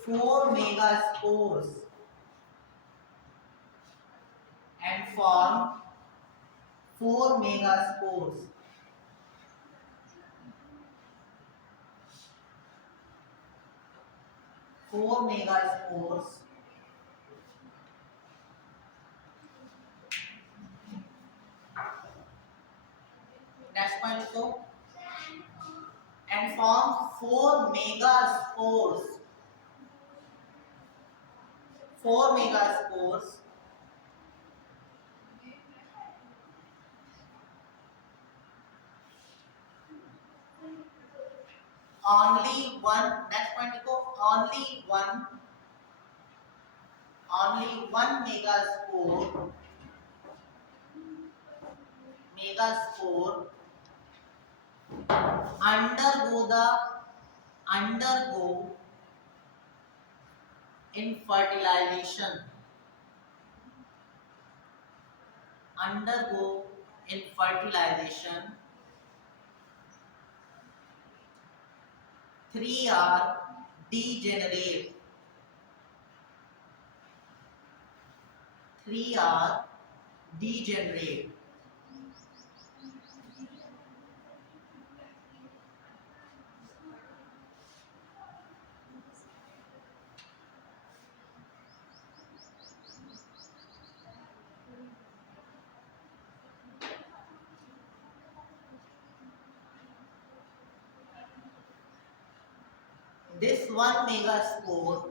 four megaspores and form four megaspores. Four megaspores next point लिखो, and form four megaspores. Four megaspores only one, next point लिखो, only one megaspore undergo in fertilization, three are degenerate, this one megaspore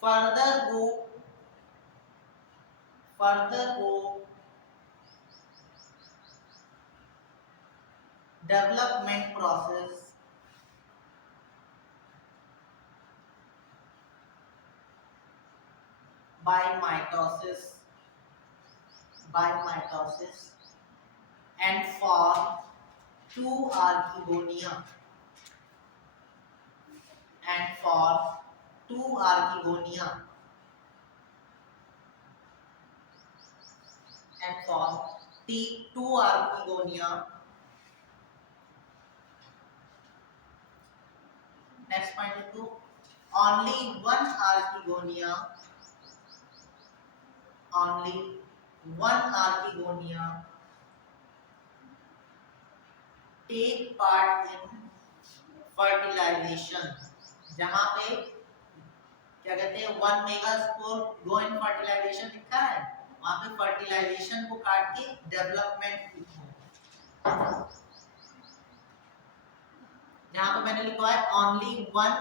further go development process by mitosis and form two archegonia and form two archegonia next point two, only one archegonia take part in fertilization, जहां पे क्या कहते हैं वन मेगास्पोर गो इन फर्टिलाइजेशन लिखा है, वहां पे फर्टिलाइजेशन को काट के डेवलपमेंट लिखो, जहां पे मैंने लिखा है ओनली वन,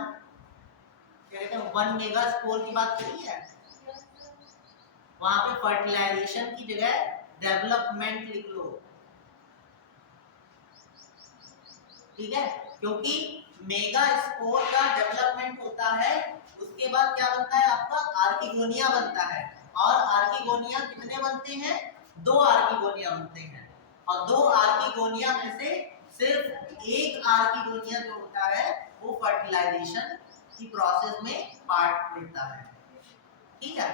क्या कहते हैं वन मेगास्पोर की बात करी है, वहां पे फर्टिलाइजेशन की जगह डेवलपमेंट लिख लो, ठीक है, क्योंकि मेगा स्पोर का डेवलपमेंट होता है, उसके बाद क्या बनता है आपका आर्किगोनिया बनता है, और आर्किगोनिया कितने बनते हैं, दो आर्किगोनिया बनते हैं, और दो आर्किगोनिया में से सिर्फ एक आर्किगोनिया जो होता है वो फर्टिलाइजेशन की प्रोसेस में पार्ट लेता है, ठीक है।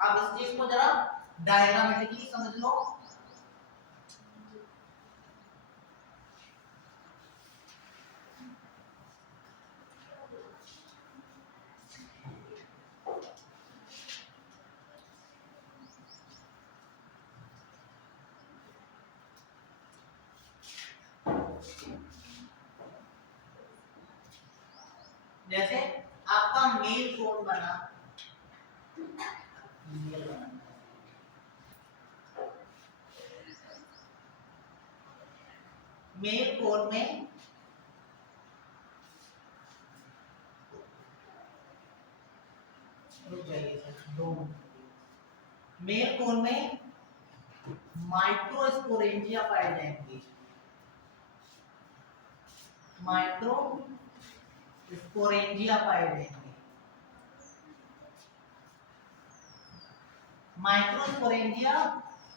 अब इस चीज को जरा डायग्रामेटिकली समझ लो, जैसे आपका मेल कोन बना, मेल कोन में रुक जाइए सर, 2 मिनट। मेल कोन में माइक्रोस्पोरेंजिया पाए जाएंगे, माइक्रोस्पोरेंजिया पाए जाएंगे। माइक्रोस्पोरेंजिया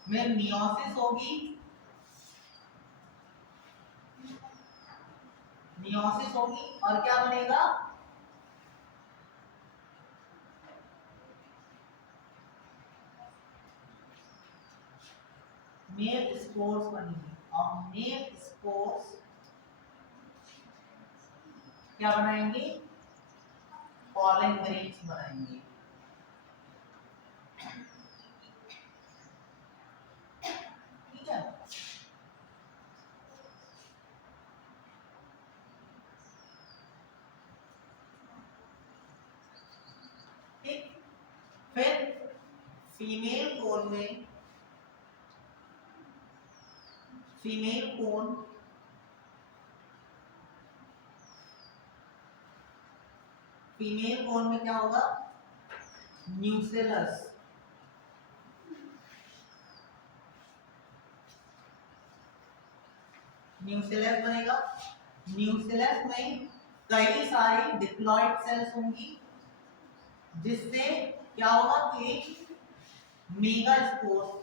में मियोसिस होगी, मियोसिस होगी और क्या बनेगा, मेल स्पोर्स बनेंगे और मेल स्पोर्स क्या बनाएंगे, पॉलन ग्रेन्स बनाएंगे। ठीक है, ठीक। फिर फीमेल कोन में, फीमेल कोन फीमेल कोन में क्या होगा, न्यूसेलस, न्यूसेलस बनेगा। न्यूसेलस में कई सारी डिप्लॉइड सेल्स होंगी, जिससे क्या होगा कि मेगा स्पोर्स,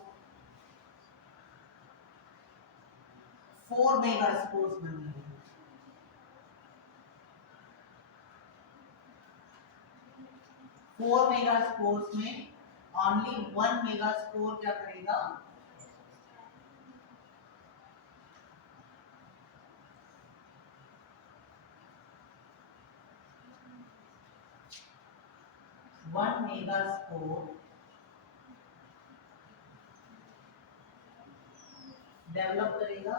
4 मेगा स्पोर्स बनेंगे। 4 मेगा स्पोर्स में ओनली 1 मेगा स्पोर क्या करेगा, वन मेगा स्पोर डेवलप करेगा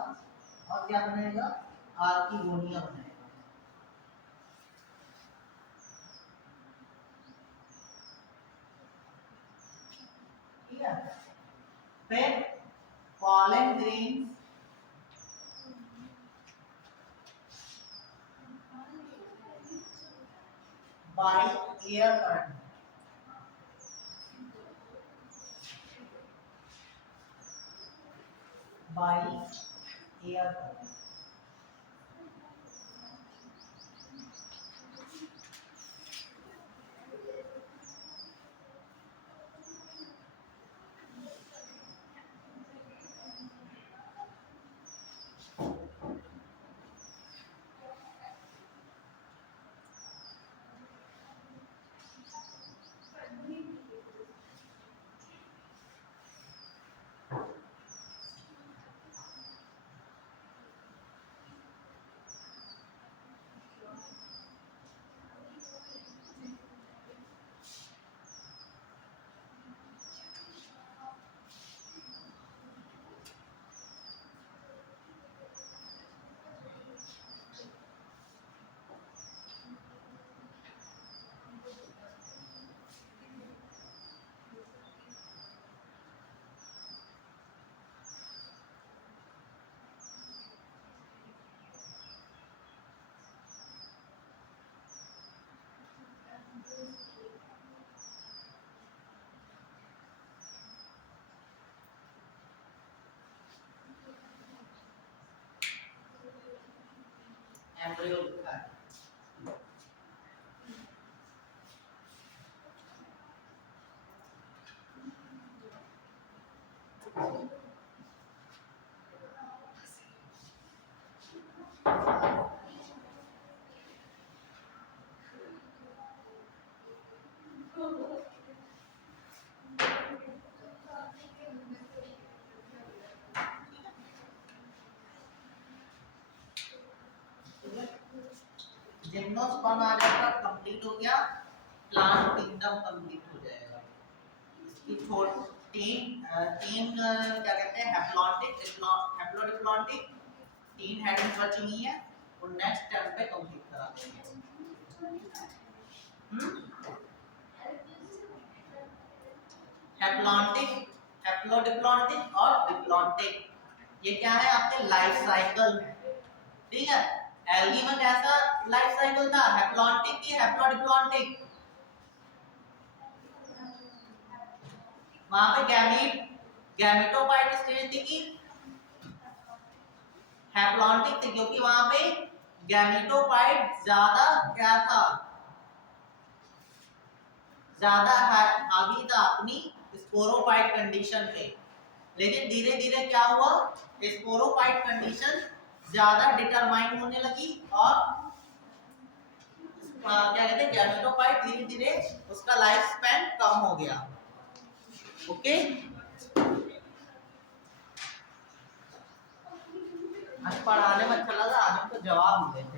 और क्या बनाएगा, आर्किगोनिया बनाएगा। ठीक है, फिर pollen grains by air current, by air current. Embryo लिखा है। जिम्नोस्पर्म आ जाएगा, कंप्लीट हो गया, प्लांट किंगडम कंप्लीट हो जाएगा। इसकी तीन क्या कहते हैं, हैप्लोडिप्लॉन्टिक 3 हेडिंग बची हुई है, और नेक्स्ट टर्म पे कंप्लीट करा देंगे। हैप्लॉन्टिक, हैप्लोडिप्लॉन्टिक और डिप्लॉन्टिक, ये क्या है, आपके लाइफ साइकिल है। ठीक है, एल्गी में कैसा लाइफ साइकिल था, हैप्लॉन्टिक की हैप्लोडिप्लॉन्टिक, वहां पे गैमेटोफाइट स्टेज थी कि हैप्लॉन्टिक थी, क्योंकि वहां पे गैमेटोफाइट ज्यादा क्या था, ज्यादा हावी था अपनी स्पोरोफाइट कंडीशन पे। लेकिन धीरे धीरे क्या हुआ, स्पोरोफाइट कंडीशन ज्यादा डिटरमाइन होने लगी और क्या कहते हैं गैमेटोफाइट धीरे धीरे उसका लाइफ स्पैन कम हो गया। ओके, आज पढ़ाने में अच्छा लगा, आज हमको जवाब मिले थे।